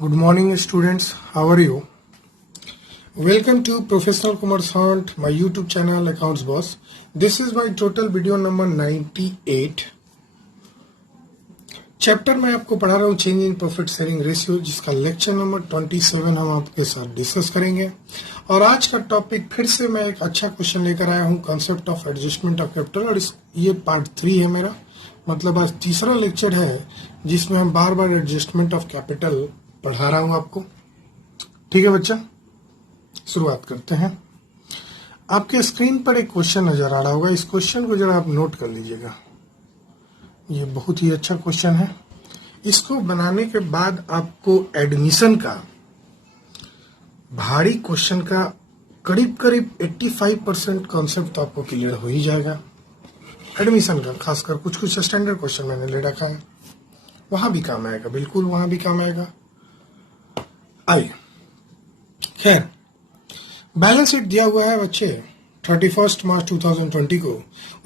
Good morning, students. How are you? Welcome to Professional Commerce Hunt, my YouTube channel Accounts Boss. This is my total video number 98. Chapter में आपको पढ़ा रहा हूँ change in profit sharing ratio, जिसका lecture number 27 हम आपके साथ discuss करेंगे। और आज का टॉपिक फिर से मैं एक अच्छा क्वेश्चन लेकर आया हूँ, concept of adjustment of capital. और ये पार्ट 3 है मेरा, मतलब आज तीसरा लेक्चर है जिसमें हम बार बार एडजस्टमेंट ऑफ कैपिटल पढ़ा रहा हूँ आपको। ठीक है बच्चा, शुरुआत करते हैं। आपके स्क्रीन पर एक क्वेश्चन नजर आ रहा होगा, इस क्वेश्चन को जरा आप नोट कर लीजिएगा। ये बहुत ही अच्छा क्वेश्चन है। इसको बनाने के बाद आपको एडमिशन का भारी क्वेश्चन का करीब करीब 85% कॉन्सेप्ट तो आपको क्लियर हो ही जाएगा। एडमिशन का खासकर कुछ कुछ स्टैंडर्ड क्वेश्चन मैंने ले रखा है, वहां भी काम आएगा, बिल्कुल वहां भी काम आएगा। आइए, खैर बैलेंस शीट दिया हुआ है बच्चे 31 मार्च 2020 को।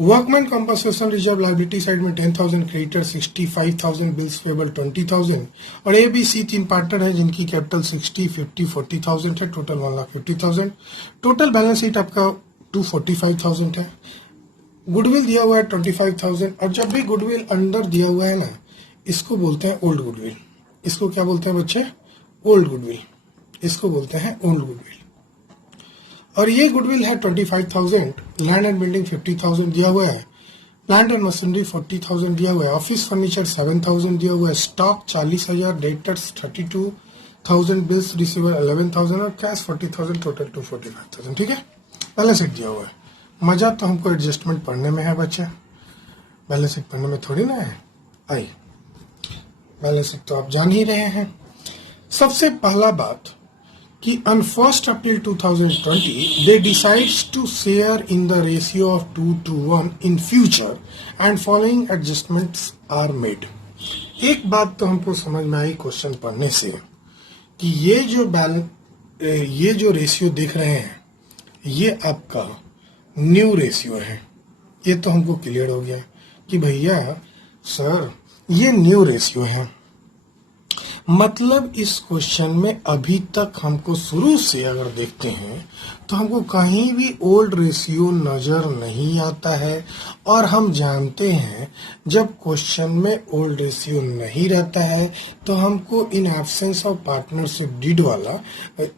Workman compensation reserve liability side में 10,000, क्रेडिटर 65,000, बिल्स पेबल 20,000 और ए बी सी 3 पार्टनर है जिनकी कैपिटल 60, 50, 40,000 है, टोटल 1,50,000। टोटल बैलेंस शीट आपका 245,000 है। गुडविल दिया हुआ है 25,000। और जब भी गुडविल अंडर दिया हुआ है ना, इसको बोलते हैं ओल्ड गुडविल। इसको क्या बोलते हैं बच्चे? Old goodwill. इसको बोलते हैं ओल्ड गुडविल। और ये गुडविल है 25,000, लैंड एंड बिल्डिंग 50,000 दिया हुआ है, प्लांट एंड मशीनरी 40,000 दिया हुआ है, ऑफिस फर्नीचर 7,000 दिया हुआ है, स्टॉक 40,000, डेटर्स 32,000, बिल्स रिसीवर 11,000 और कैश 40,000, टोटल 245,000। ठीक है, बैलेंस शीट दिया हुआ है। मजा तो हमको एडजस्टमेंट पढ़ने में है बच्चे, बैलेंस शीट पढ़ने में थोड़ी ना है। आइए, बैलेंस शीट तो आप जान ही रहे हैं। सबसे पहला बात कि on 1st April 2020 they decides to share in the ratio of 2:1 in future and following adjustments are made। एक बात तो हमको समझ में आई क्वेश्चन पढ़ने से कि ये जो रेशियो देख रहे हैं ये आपका न्यू रेशियो है। ये तो हमको क्लियर हो गया कि भैया सर ये न्यू रेशियो है। मतलब इस क्वेश्चन में अभी तक हमको शुरू से अगर देखते हैं तो हमको कहीं भी ओल्ड रेशियो नजर नहीं आता है। और हम जानते हैं जब क्वेश्चन में ओल्ड रेशियो नहीं रहता है तो हमको in absence of partnership deed वाला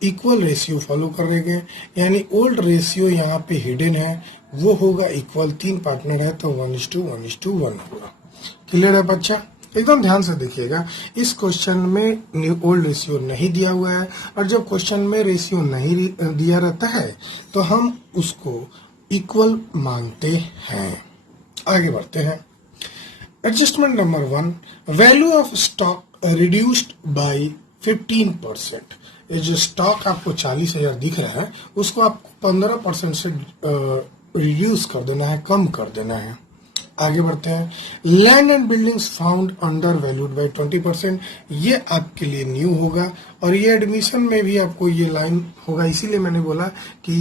इक्वल रेशियो फॉलो करेंगे। यानी ओल्ड रेशियो यहाँ पे हिडन है, वो होगा इक्वल। 3 पार्टनर है तो 1:1 होगा। क्लियर है बच्चा? एकदम ध्यान से देखिएगा, इस क्वेश्चन में न्यू ओल्ड रेशियो नहीं दिया हुआ है। और जब क्वेश्चन में रेशियो नहीं दिया रहता है तो हम उसको इक्वल मानते हैं। आगे बढ़ते हैं। Adjustment number 1, value of stock reduced by 15%। ये जो स्टॉक आपको 40,000 दिख रहा है उसको आपको 15% से रिड्यूस कर देना है, कम कर देना है। आगे बढ़ते हैं। Land and buildings found under valued bye 20%। ये आपके लिए न्यू होगा और ये एडमिशन में भी आपको ये लाइन होगा। इसीलिए मैंने बोला कि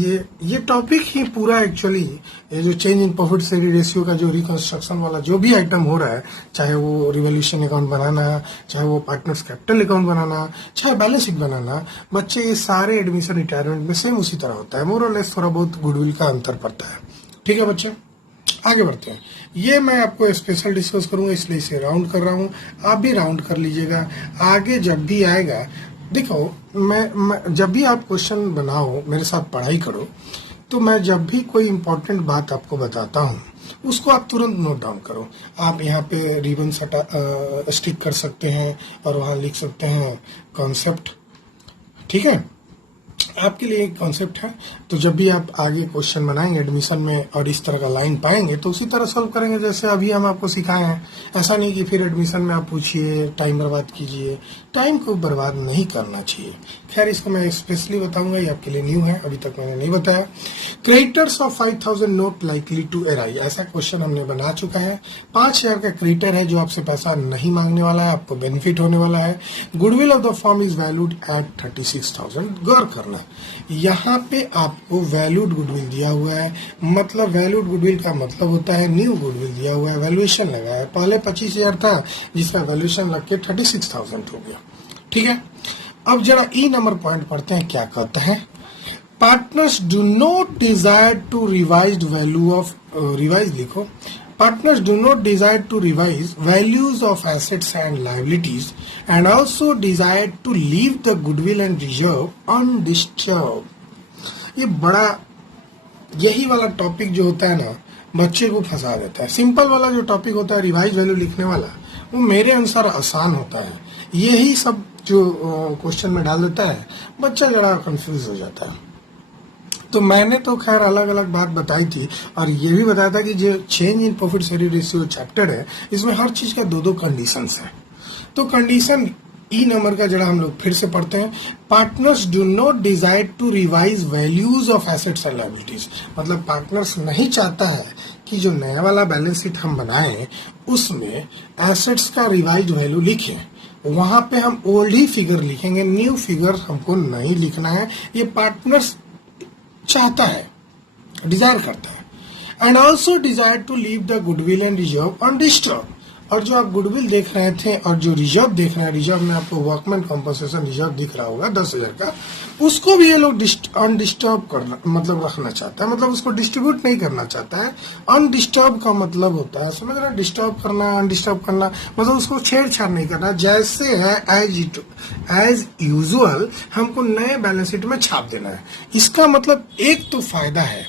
ये टॉपिक ही पूरा एक्चुअली ये जो change in profit sharing ratio का जो रिकंस्ट्रक्शन वाला जो भी आइटम हो रहा है, चाहे वो रिवोल्यूशन अकाउंट बनाना, चाहे वो पार्टनर्स कैपिटल अकाउंट बनाना, चाहे बैलेंस शीट बनाना, बच्चे ये सारे एडमिशन रिटायरमेंट में सेम उसी तरह होता है। मोर और लेस थोड़ा बहुत गुडविल का अंतर पड़ता है। ठीक है बच्चे, आगे बढ़ते हैं। ये मैं आपको स्पेशल डिस्कस करूंगा इसलिए इसे राउंड कर रहा हूं, आप भी राउंड कर लीजिएगा। आगे जब भी आएगा, देखो मैं जब भी आप क्वेश्चन बनाओ, मेरे साथ पढ़ाई करो, तो मैं जब भी कोई इंपॉर्टेंट बात आपको बताता हूं उसको आप तुरंत नोट डाउन करो। आप यहाँ पे रिबन स्टिक कर सकते हैं और वहां लिख सकते हैं कॉन्सेप्ट। ठीक है, आपके लिए एक कॉन्सेप्ट है। तो जब भी आप आगे क्वेश्चन बनाएंगे एडमिशन में और इस तरह का लाइन पाएंगे तो उसी तरह सॉल्व करेंगे जैसे अभी हम आपको सिखाए हैं। ऐसा नहीं कि फिर एडमिशन में आप पूछिए, टाइम बर्बाद कीजिए। टाइम को बर्बाद नहीं करना चाहिए। खैर, इसको मैं स्पेशली बताऊंगा, ये आपके लिए न्यू है, अभी तक मैंने नहीं बताया। Creditors of 5,000 not likely to arise, ऐसा क्वेश्चन हमने बना चुका है। 5,000 का क्रेडिटर है जो आपसे पैसा नहीं मांगने वाला है, आपको बेनिफिट होने वाला है। Goodwill of the firm is valued at 36,000। गौर करना, यहाँ पे आपको वैल्यूड गुडविल दिया हुआ है। मतलब वैल्यूड गुडविल का मतलब होता है न्यू गुडविल दिया हुआ है, वैल्यूएशन लगा है। पहले 25,000 था जिसका वैल्यूएशन लग के 36,000 हो गया। ठीक है, अब जरा ई नंबर पॉइंट पढ़ते हैं, क्या कहता है। Partners do not desire to revise value of, revise लिखो, partners do not desire to revise values of assets and liabilities and also desire to leave the goodwill and reserve undisturbed। ये बड़ा, यही वाला टॉपिक जो होता है ना, बच्चे को फंसा देता है। सिंपल वाला जो टॉपिक होता है रिवाइज वैल्यू लिखने वाला, वो मेरे अनुसार आसान होता है। यही सब जो क्वेश्चन में डाल देता है, बच्चा जरा कंफ्यूज हो जाता है। तो मैंने तो खैर अलग अलग बात बताई थी, और ये भी बताया था कि जो change in profit sharing ratio chapter है, इसमें हर चीज का दो कंडीशंस है। तो कंडीशन ई नंबर का जरा हम लोग फिर से पढ़ते हैं। Partners do not desire to revise values of assets and liabilities, मतलब पार्टनर्स नहीं चाहता है कि जो नया वाला बैलेंस शीट हम बनाएं उसमें एसेट्स का रिवाइज वैल्यू लिखें। वहां पे हम ओल्ड ही फिगर लिखेंगे, न्यू फिगर हमको नहीं लिखना है। ये पार्टनर्स चाहता है, डिजायर करता है। And also desire to leave the goodwill and reserve undisturb, और जो आप गुडविल देख रहे थे और जो रिजर्व देख रहे हैं, रिजर्व में आपको वर्कमैन कॉम्पनसेशन रिजर्व दिख रहा होगा 10,000 का, उसको भी ये लोग अनडिस्टर्ब करना, मतलब रखना चाहता है, मतलब उसको डिस्ट्रीब्यूट नहीं करना चाहता है। अनडिस्टर्ब का मतलब होता है, समझ रहे, डिस्टर्ब करना, अनडिस्टर्ब करना, मतलब उसको छेड़छाड़ नहीं करना, जैसे है एज यूजुअल हमको नए बैलेंस शीट में छाप देना है। इसका मतलब एक तो फायदा है,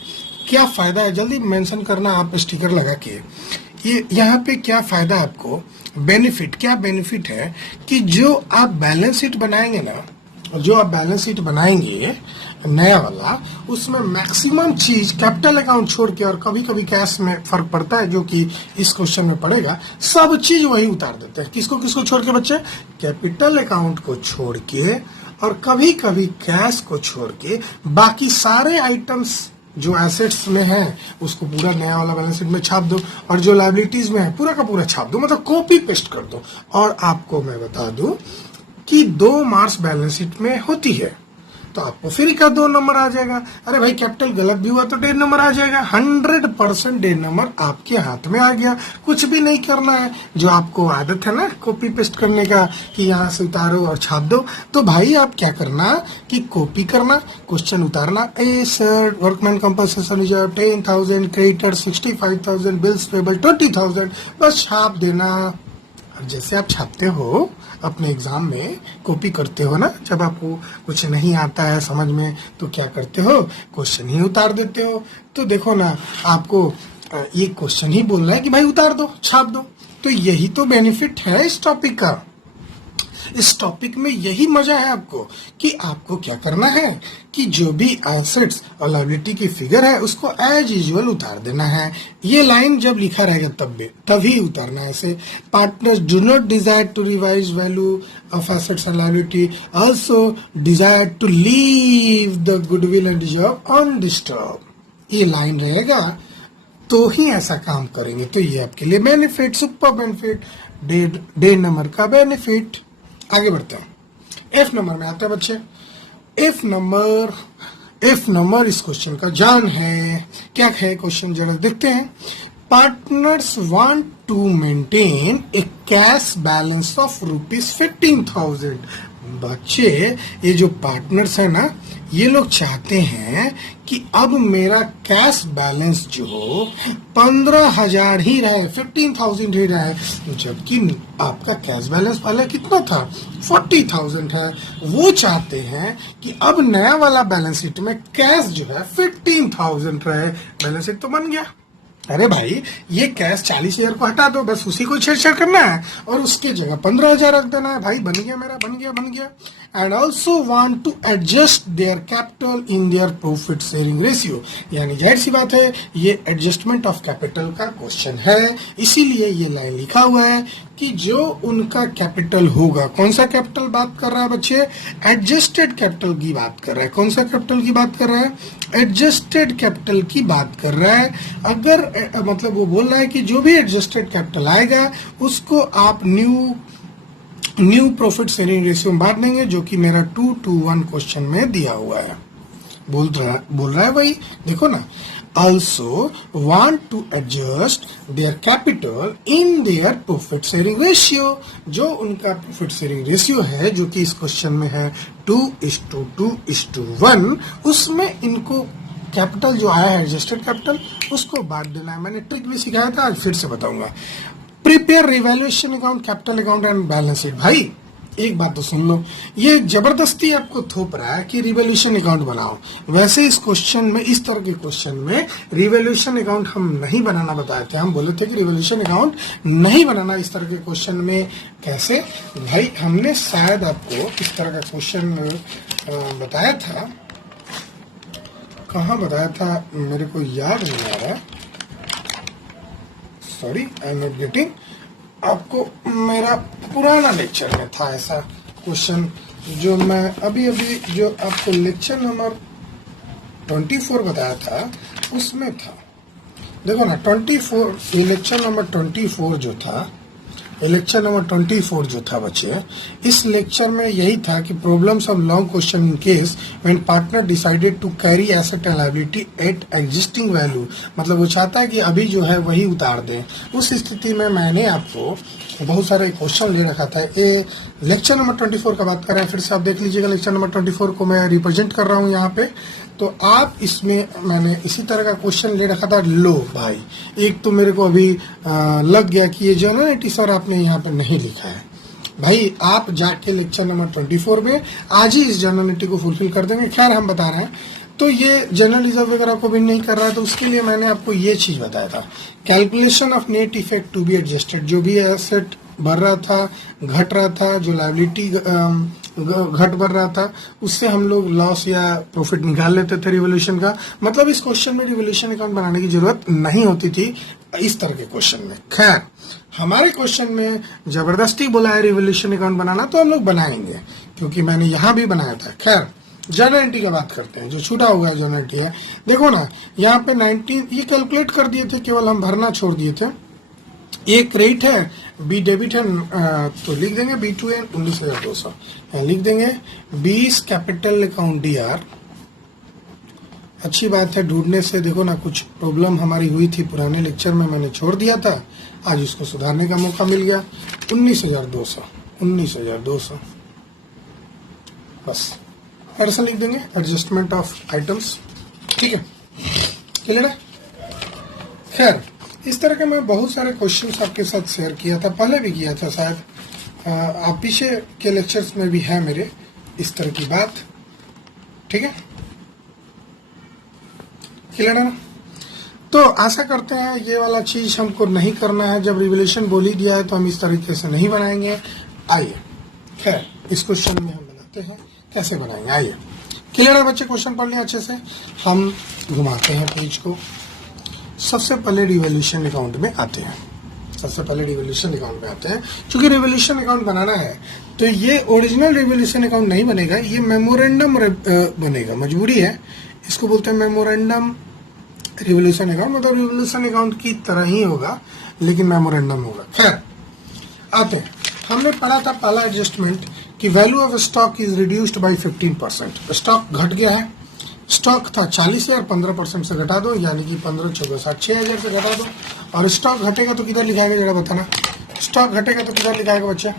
क्या फायदा है जल्दी मेंशन करना आप स्टिकर लगा के। ये यहाँ पे क्या फायदा है आपको, बेनिफिट, क्या बेनिफिट है कि जो आप बैलेंस शीट बनाएंगे ना, जो आप बैलेंस शीट बनाएंगे नया वाला, उसमें मैक्सिमम चीज कैपिटल अकाउंट छोड़ के, और कभी कभी कैश में फर्क पड़ता है जो कि इस क्वेश्चन में पड़ेगा, सब चीज वही उतार देते हैं। किसको किसको छोड़ के बच्चे, कैपिटल अकाउंट को छोड़ के और कभी कभी कैश को छोड़ के, बाकी सारे आइटम्स जो एसेट्स में है उसको पूरा नया वाला बैलेंस शीट में छाप दो, और जो लायबिलिटीज में है पूरा का पूरा छाप दो, मतलब कॉपी पेस्ट कर दो। और आपको मैं बता दूं कि 2 मार्क्स बैलेंस शीट में होती है, तो आपको फ्री का 2 नंबर आ जाएगा। अरे भाई कैपिटल गलत भी हुआ तो 1.5 नंबर आ जाएगा। 100% 1.5 नंबर आपके हाथ में आ गया, कुछ भी नहीं करना है। जो आपको आदत है ना कॉपी पेस्ट करने का कि यहाँ से उतारो और छाप दो, तो भाई आप क्या करना कि कॉपी करना, क्वेश्चन उतारना, A sir workman compensation reserve 10,000, creditor 65,000, bills payable 20,000, बस छाप देना। जैसे आप छापते हो अपने एग्जाम में, कॉपी करते हो ना, जब आपको कुछ नहीं आता है समझ में तो क्या करते हो, क्वेश्चन ही उतार देते हो। तो देखो ना, आपको ये क्वेश्चन ही बोल रहा है कि भाई उतार दो, छाप दो। तो यही तो बेनिफिट है इस टॉपिक का। इस टॉपिक में यही मजा है आपको कि आपको क्या करना है कि जो भी एसेट्स और लायबिलिटी की फिगर है उसको एज यूजुअल उतार देना है। ये लाइन जब लिखा रहेगा तभी उतारना है ऐसे। Partners do not desire to revise value of assets and liability, also desire to leave the goodwill and reserve undisturb. ये लाइन रहेगा तो ही ऐसा काम करेंगे। तो ये आपके लिए benefit, super benefit, day number का बेनिफिट। आगे बढ़ते हैं, एफ नंबर में आते हैं बच्चे। एफ नंबर इस क्वेश्चन का जान है। क्या है क्वेश्चन जरा देखते हैं। Partners want to maintain a cash balance of ₹15,000। बच्चे, ये जो पार्टनर्स है ना, ये लोग चाहते हैं कि अब मेरा कैश बैलेंस जो 15,000 ही रहे, 15,000 ही रहे, जबकि आपका कैश बैलेंस पहले कितना था, 40,000 है। वो चाहते हैं कि अब नया वाला बैलेंस शीट में कैश जो है 15,000 रहे। बैलेंस शीट तो बन गया। अरे भाई, ये कैश 40,000 को हटा दो, बस उसी को छेड़छाड़ करना है और उसके जगह 15,000 रख देना है। भाई बन गया मेरा, बन गया। And also want to adjust their capital in their profit sharing ratio. यानी जाहिर सी बात है, ये एडजस्टमेंट ऑफ कैपिटल का क्वेश्चन है, इसीलिए ये लाइन लिखा हुआ है कि जो उनका कैपिटल होगा, कौन सा कैपिटल बात कर रहा है बच्चे, एडजस्टेड कैपिटल की बात कर रहा है। कौन सा कैपिटल की बात कर रहा है, एडजस्टेड कैपिटल की बात कर रहा है। अगर मतलब वो बोल रहा है कि जो भी एडजस्टेड कैपिटल आएगा उसको आप न्यू प्रॉफिट शेयरिंग रेशियो में बांट देंगे, जो कि मेरा 2:1 क्वेश्चन में दिया हुआ है। बोल रहा है भाई, देखो ना, also want to adjust their capital in their profit sharing ratio। जो उनका profit sharing ratio है, जो कि इस क्वेश्चन में है 2:2:1, उसमें इनको कैपिटल जो आया है एडजस्टेड कैपिटल उसको बांट देना है। मैंने ट्रिक भी सिखाया था, आज फिर से बताऊंगा। Prepare revaluation account, capital account and balance sheet. भाई एक बात तो सुन लो, ये जबरदस्ती आपको थोप रहा है कि रिवैल्यूएशन अकाउंट बनाओ। वैसे इस क्वेश्चन में, इस तरह के क्वेश्चन में रिवैल्यूएशन अकाउंट हम नहीं बनाना बताए थे। हम बोले थे कि रिवैल्यूएशन अकाउंट नहीं बनाना इस तरह के क्वेश्चन में। कैसे भाई, हमने शायद आपको इस तरह का क्वेश्चन बताया था। कहाँ बताया था मेरे को याद नहीं आ रहा, sorry I am not getting. आपको मेरा पुराना लेक्चर में था ऐसा क्वेश्चन, जो मैं अभी जो आपको लेक्चर नंबर 24 बताया था उसमें था। देखो ना 24, लेक्चर नंबर 24 जो था, लेक्चर नंबर 24 जो था बच्चे, इस लेक्चर में यही था कि problems of long question in case when partner decided to carry asset and liability at existing value. मतलब वो चाहता है कि अभी जो है वही उतार दें। उस स्थिति में मैंने आपको बहुत सारे क्वेश्चन ले रखा था। ये लेक्चर नंबर 24 का बात कर रहे हैं, फिर से आप देख लीजिएगा। लेक्चर नंबर 24 को मैं रिप्रेजेंट कर रहा हूँ यहाँ पे। तो आप इसमें मैंने इसी तरह का क्वेश्चन ले रखा था। लो भाई, एक तो मेरे को अभी लग गया कि ये जर्नलिटी सर आपने यहाँ पर नहीं लिखा है। भाई आप जाके लेक्चर नंबर 24 में आज ही इस जर्नलिटी को फुलफिल कर देंगे। खैर हम बता रहे हैं, तो ये जनरल रिजर्व वगैरह को भी नहीं कर रहा है, तो उसके लिए मैंने आपको ये चीज बताया था, calculation of net effect to be adjusted. जो भी एसेट बढ़ रहा था, घट रहा था, जो लायबिलिटी घट बढ़ रहा था, उससे हम लोग लॉस या प्रॉफिट निकाल लेते थे रिवोल्यूशन का। मतलब इस क्वेश्चन में रिवोल्यूशन अकाउंट बनाने की जरूरत नहीं होती थी इस तरह के क्वेश्चन में। खैर हमारे क्वेश्चन में जबरदस्ती बोला है रिवोल्यूशन अकाउंट बनाना, तो हम लोग बनाएंगे, क्योंकि मैंने यहाँ भी बनाया था। खैर जर्नल एंट्री की बात करते हैं, जो छूटा हुआ जर्नल एंट्री है। देखो ना यहाँ पे 19 ये कैलकुलेट कर दिए थे, केवल हम भरना छोड़ दिए थे। ए क्रेडिट है, बी डेबिट है, तो लिख देंगे B2 है 19,200 लिख देंगे। 20 कैपिटल अकाउंट DR। अच्छी बात है ढूंढने से। देखो ना कुछ प्रॉब्लम हमारी हुई थी पुराने लेक्चर में, मैंने छोड़ दिया था, आज इसको सुधारने का मौका मिल गया। 19,200 बस ऐसा लिख देंगे, एडजस्टमेंट ऑफ आइटम्स। ठीक है, क्लियर है। खैर इस तरह के मैं बहुत सारे क्वेश्चंस आपके साथ शेयर किया था, पहले भी किया था शायद, आप पीछे के लेक्चर्स में भी है मेरे इस तरह की बात। ठीक है, क्लियर है ना। तो आशा करते हैं ये वाला चीज हमको नहीं करना है। जब रिवोल्यूशन बोल ही दिया है तो हम इस तरीके से नहीं बनाएंगे। आइए खैर इस क्वेश्चन में हम बनाते हैं, कैसे बनाएंगे। आइए, क्लियर है बच्चे, क्वेश्चन पढ़ लिया अच्छे से। हम घुमाते हैं पेज को। सबसे पहले रिवोल्यूशन अकाउंट में आते हैं। क्योंकि रिवोल्यूशन अकाउंट बनाना है तो ये ओरिजिनल रिवोल्यूशन अकाउंट नहीं बनेगा, ये मेमोरेंडम बनेगा, मजबूरी है। इसको बोलते हैं मेमोरेंडम रिवोल्यूशन अकाउंट। मतलब रिवोल्यूशन अकाउंट की तरह ही होगा, लेकिन मेमोरेंडम होगा। खैर आते हैं, हमने पढ़ा था पहला एडजस्टमेंट कि value of stock is reduced by 15%। Stock घट गया है, स्टॉक था 40,000, 15% से घटा दो, यानी कि 15, 14, 60, 6,000 से घटा दो। और स्टॉक घटेगा तो किधर लिखाएगा जरा बताना। स्टॉक घटेगा तो किधर लिखाएगा बच्चा।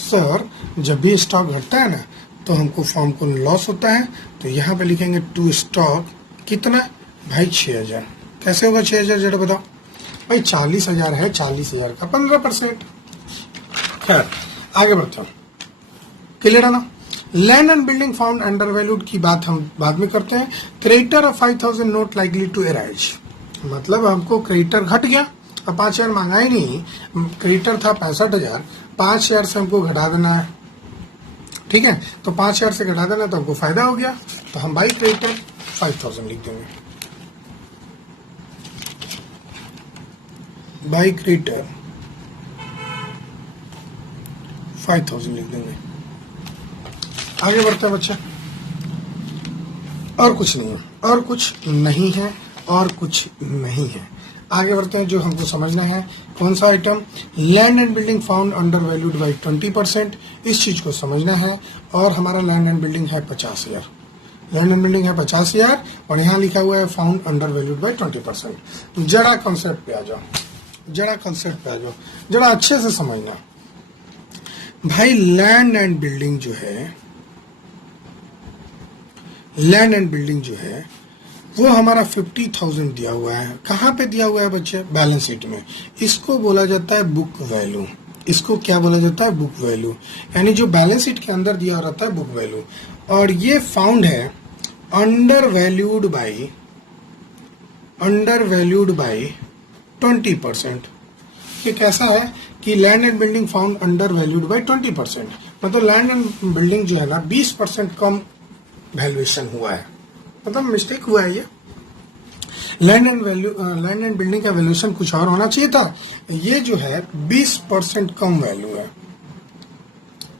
सर जब भी स्टॉक घटता है ना तो हमको फॉर्म को लॉस होता है, तो यहाँ पे लिखेंगे टू स्टॉक कितना भाई 6,000। कैसे होगा 6,000 जरा बताओ भाई। 40,000 है, 40,000 का 15%। खैर आगे बढ़ते हैं, क्लियर है ना। Land and building found under valued की बात हम बाद में करते हैं। Creditor of 5,000 not likely to arise. मतलब हमको क्रेडिटर घट गया, अब 5,000 मांगा ही नहीं, क्रेडिटर था 65,000, 5,000 से हमको घटा देना है। ठीक है, तो 5,000 से घटा देना तो हमको फायदा हो गया, तो हम बाई क्रेडिटर 5,000 लिख देंगे। बाई क्रेडिटर 5,000 लिख देंगे। आगे बढ़ते हैं बच्चा। और कुछ नहीं है, और कुछ नहीं है, और कुछ नहीं है। आगे बढ़ते हैं, जो हमको समझना है कौन सा item, land and building found under valued by 20%। इस चीज को समझना है। और हमारा लैंड एंड बिल्डिंग है 50,000। लैंड एंड बिल्डिंग है 50,000 और यहाँ लिखा हुआ है फाउंड अंडर वैल्यूड बाय 20%। जरा कॉन्सेप्ट पे आ जाओ, जरा अच्छे से समझना भाई। लैंड एंड बिल्डिंग जो है वो हमारा 50,000 दिया हुआ है। कहाँ पे दिया हुआ है बच्चे? बैलेंस शीट में। इसको बोला जाता है बुक वैल्यू। इसको क्या बोला जाता है? Book value. यानी जो बैलेंस शीट के अंदर दिया रहता है बुक वैल्यू। और ये फाउंड है अंडर वैल्यूड बाई 20%। ये कैसा है कि land and building found under valued by 20%, मतलब लैंड एंड बिल्डिंग जो है ना 20% कम वैल्यूएशन हुआ है, मतलब मिस्टेक हुआ है। ये लैंड एंड बिल्डिंग का वैल्यूएशन कुछ और होना चाहिए था, ये जो है 20% कम वैल्यू है।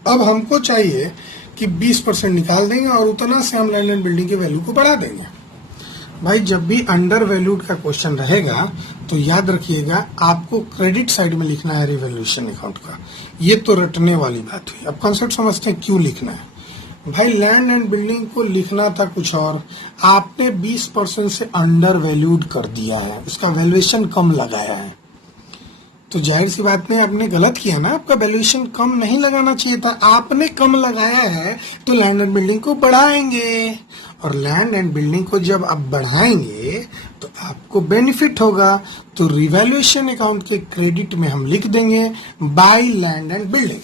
अब हमको चाहिए कि 20% निकाल देंगे और उतना से हम लैंड एंड बिल्डिंग की वैल्यू को बढ़ा देंगे। भाई जब भी अंडर वैल्यूड का क्वेश्चन रहेगा तो याद रखिएगा आपको क्रेडिट साइड में लिखना है रिवैल्यूएशन अकाउंट का। ये तो रटने वाली बात हुई। अब कॉन्सेप्ट समझते हैं क्यों लिखना है। भाई लैंड एंड बिल्डिंग को लिखना था कुछ और, आपने 20% से अंडर वैल्यूड कर दिया है, उसका वैल्यूएशन कम लगाया है, तो जाहिर सी बात नहीं आपने गलत किया ना। आपका वैल्यूएशन कम नहीं लगाना चाहिए था, आपने कम लगाया है तो लैंड एंड बिल्डिंग को बढ़ाएंगे। और लैंड एंड बिल्डिंग को जब आप बढ़ाएंगे तो आपको बेनिफिट होगा। तो रिवैल्यूएशन अकाउंट के क्रेडिट में हम लिख देंगे by land and building.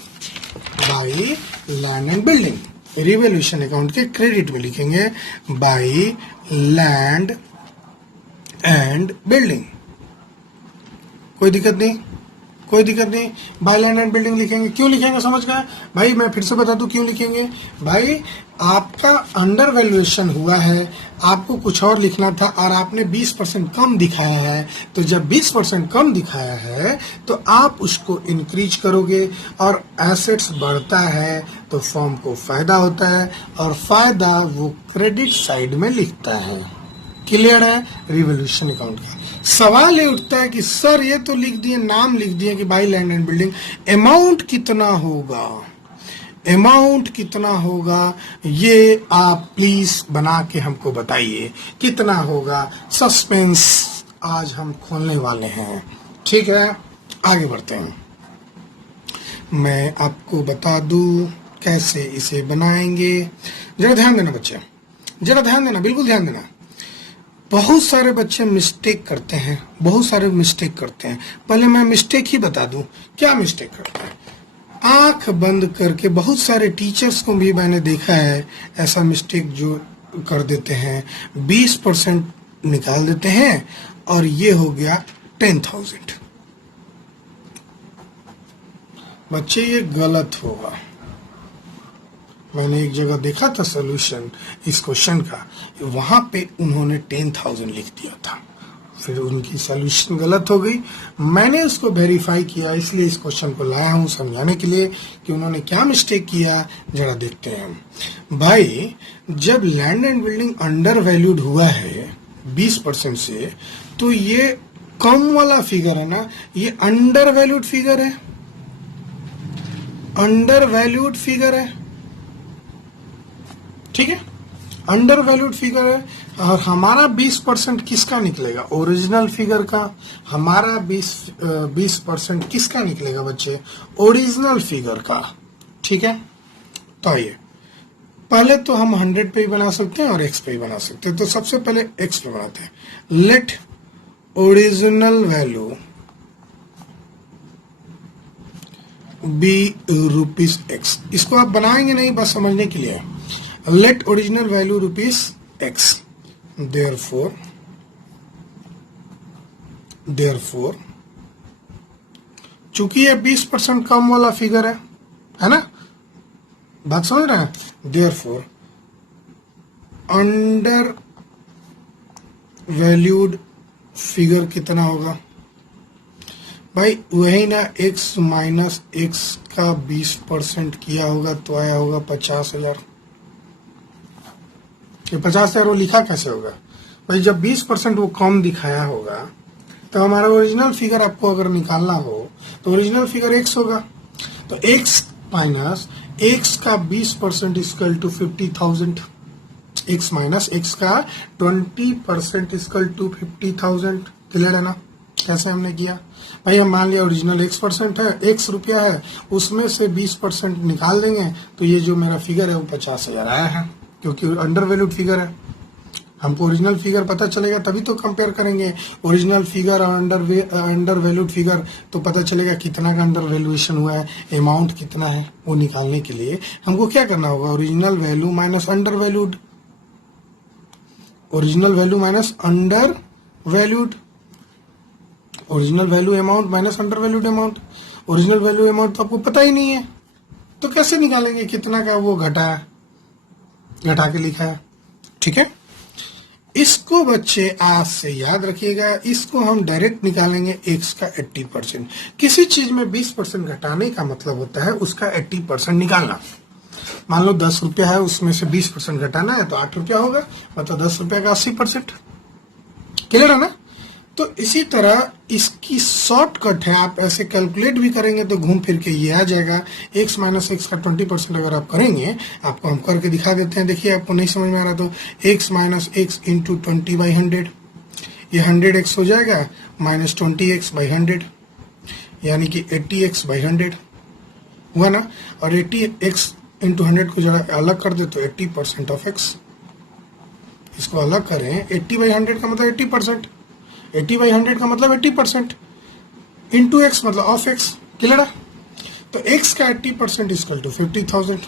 Revaluation account के क्रेडिट में लिखेंगे बाय लैंड एंड बिल्डिंग। कोई दिक्कत नहीं। बाय लैंड एंड बिल्डिंग लिखेंगे। क्यों लिखेंगे समझ गए भाई? मैं फिर से बता दूं क्यों लिखेंगे। भाई आपका अंडर वैल्यूएशन हुआ है, आपको कुछ और लिखना था और आपने 20% कम दिखाया है, तो जब 20% कम दिखाया है तो आप उसको इंक्रीज करोगे और एसेट्स बढ़ता है तो फर्म को फायदा होता है और फायदा वो क्रेडिट साइड में लिखता है। क्लियर है रिवैल्यूएशन अकाउंट का? सवाल ये उठता है कि सर ये तो लिख दिए, नाम लिख दिए कि by land and building, amount कितना होगा ये आप प्लीज बना के हमको बताइए कितना होगा। सस्पेंस आज हम खोलने वाले हैं, ठीक है? आगे बढ़ते हैं। मैं आपको बता दूं कैसे इसे बनाएंगे। जरा ध्यान देना बच्चे, बिल्कुल ध्यान देना। बहुत सारे बच्चे मिस्टेक करते हैं। पहले मैं मिस्टेक ही बता दूं क्या मिस्टेक करते हैं। आंख बंद करके बहुत सारे टीचर्स को भी मैंने देखा है ऐसा मिस्टेक जो कर देते हैं, 20% निकाल देते हैं और ये हो गया 10,000। बच्चे ये गलत होगा। मैंने एक जगह देखा था सोल्यूशन इस क्वेश्चन का, वहां पे उन्होंने 10,000 लिख दिया था, फिर उनकी सोल्यूशन गलत हो गई। मैंने उसको वेरीफाई किया, इसलिए इस क्वेश्चन को लाया हूं समझाने के लिए कि उन्होंने क्या मिस्टेक किया। जरा देखते हैं भाई। जब land and building under valued हुआ है 20% से, तो ये कम वाला फिगर है ना, ये अंडर वैल्यूड फिगर है, ठीक है? अंडर वैल्यूड फिगर है और हमारा 20% किसका निकलेगा? ओरिजिनल फिगर का। हमारा 20% किसका निकलेगा बच्चे? ओरिजिनल फिगर का, ठीक है? तो ये पहले तो हम 100 पे ही बना सकते हैं और x पे ही बना सकते हैं। तो सबसे पहले x पे बनाते हैं। Let original value be ₹x। इसको आप बनाएंगे नहीं, बस समझने के लिए। Let original value ₹x. Therefore, चूंकि ये 20% कम वाला फिगर है ना? बात समझ रहे हैं? Therefore, अंडर वैल्यूड फिगर कितना होगा भाई? वही ना, x माइनस x का 20% किया होगा तो आया होगा 50,000। 50,000 वो लिखा कैसे होगा भाई? जब 20% वो कम दिखाया होगा तो हमारा ओरिजिनल फिगर आपको अगर निकालना हो तो ओरिजिनल फिगर x होगा। तो x माइनस x का 20% equal to 50,000, x minus x का 20% इक्वल टू 50,000। क्लियर है ना? कैसे हमने किया भाई? हम मान लिया ओरिजिनल x% है, x रुपया है, उसमें से 20% निकाल देंगे तो ये जो मेरा फिगर है वो 50,000 आया है, क्योंकि अंडर वैल्यूड फिगर है। हमको ओरिजिनल फिगर पता चलेगा तभी तो कंपेयर करेंगे ओरिजिनल फिगर और अंडर वैल्यूड फिगर, तो पता चलेगा कितना का अंडर वैल्यूएशन हुआ है, अमाउंट कितना है। वो निकालने के लिए हमको क्या करना होगा? Original value minus under valued, original value minus under valued, original value amount minus under valued amount. Original value amount तो आपको पता ही नहीं है, तो कैसे निकालेंगे कितना का वो घटा के लिखा है? ठीक है, इसको बच्चे आज से याद रखिएगा। इसको हम डायरेक्ट निकालेंगे x का 80%। किसी चीज में 20% घटाने का मतलब होता है उसका 80% निकालना। मान लो 10 रुपया है, उसमें से 20% घटाना है तो 8 रुपया होगा, मतलब 10 रुपया का 80%। क्लियर है ना? तो इसी तरह इसकी शॉर्टकट है, आप ऐसे कैलकुलेट भी करेंगे तो घूम फिर के ये आ जाएगा। x माइनस एक्स का 20% अगर आप करेंगे, आपको हम करके दिखा देते हैं। देखिए, आपको नहीं समझ में आ रहा तो x माइनस एक्स इंटू 20/100, ये 100x हो जाएगा, माइनस 20x/100 यानी कि 80x/100 हुआ ना। और 80x इंटू 100 को जरा अलग कर दे तो 80% ऑफ x। इसको अलग करें, 80/100 का मतलब 80%, 80/100 का मतलब 80%, इंटू एक्स मतलब ऑफ एक्स। क्लियर है? तो x का 80% इक्वल टू 50,000।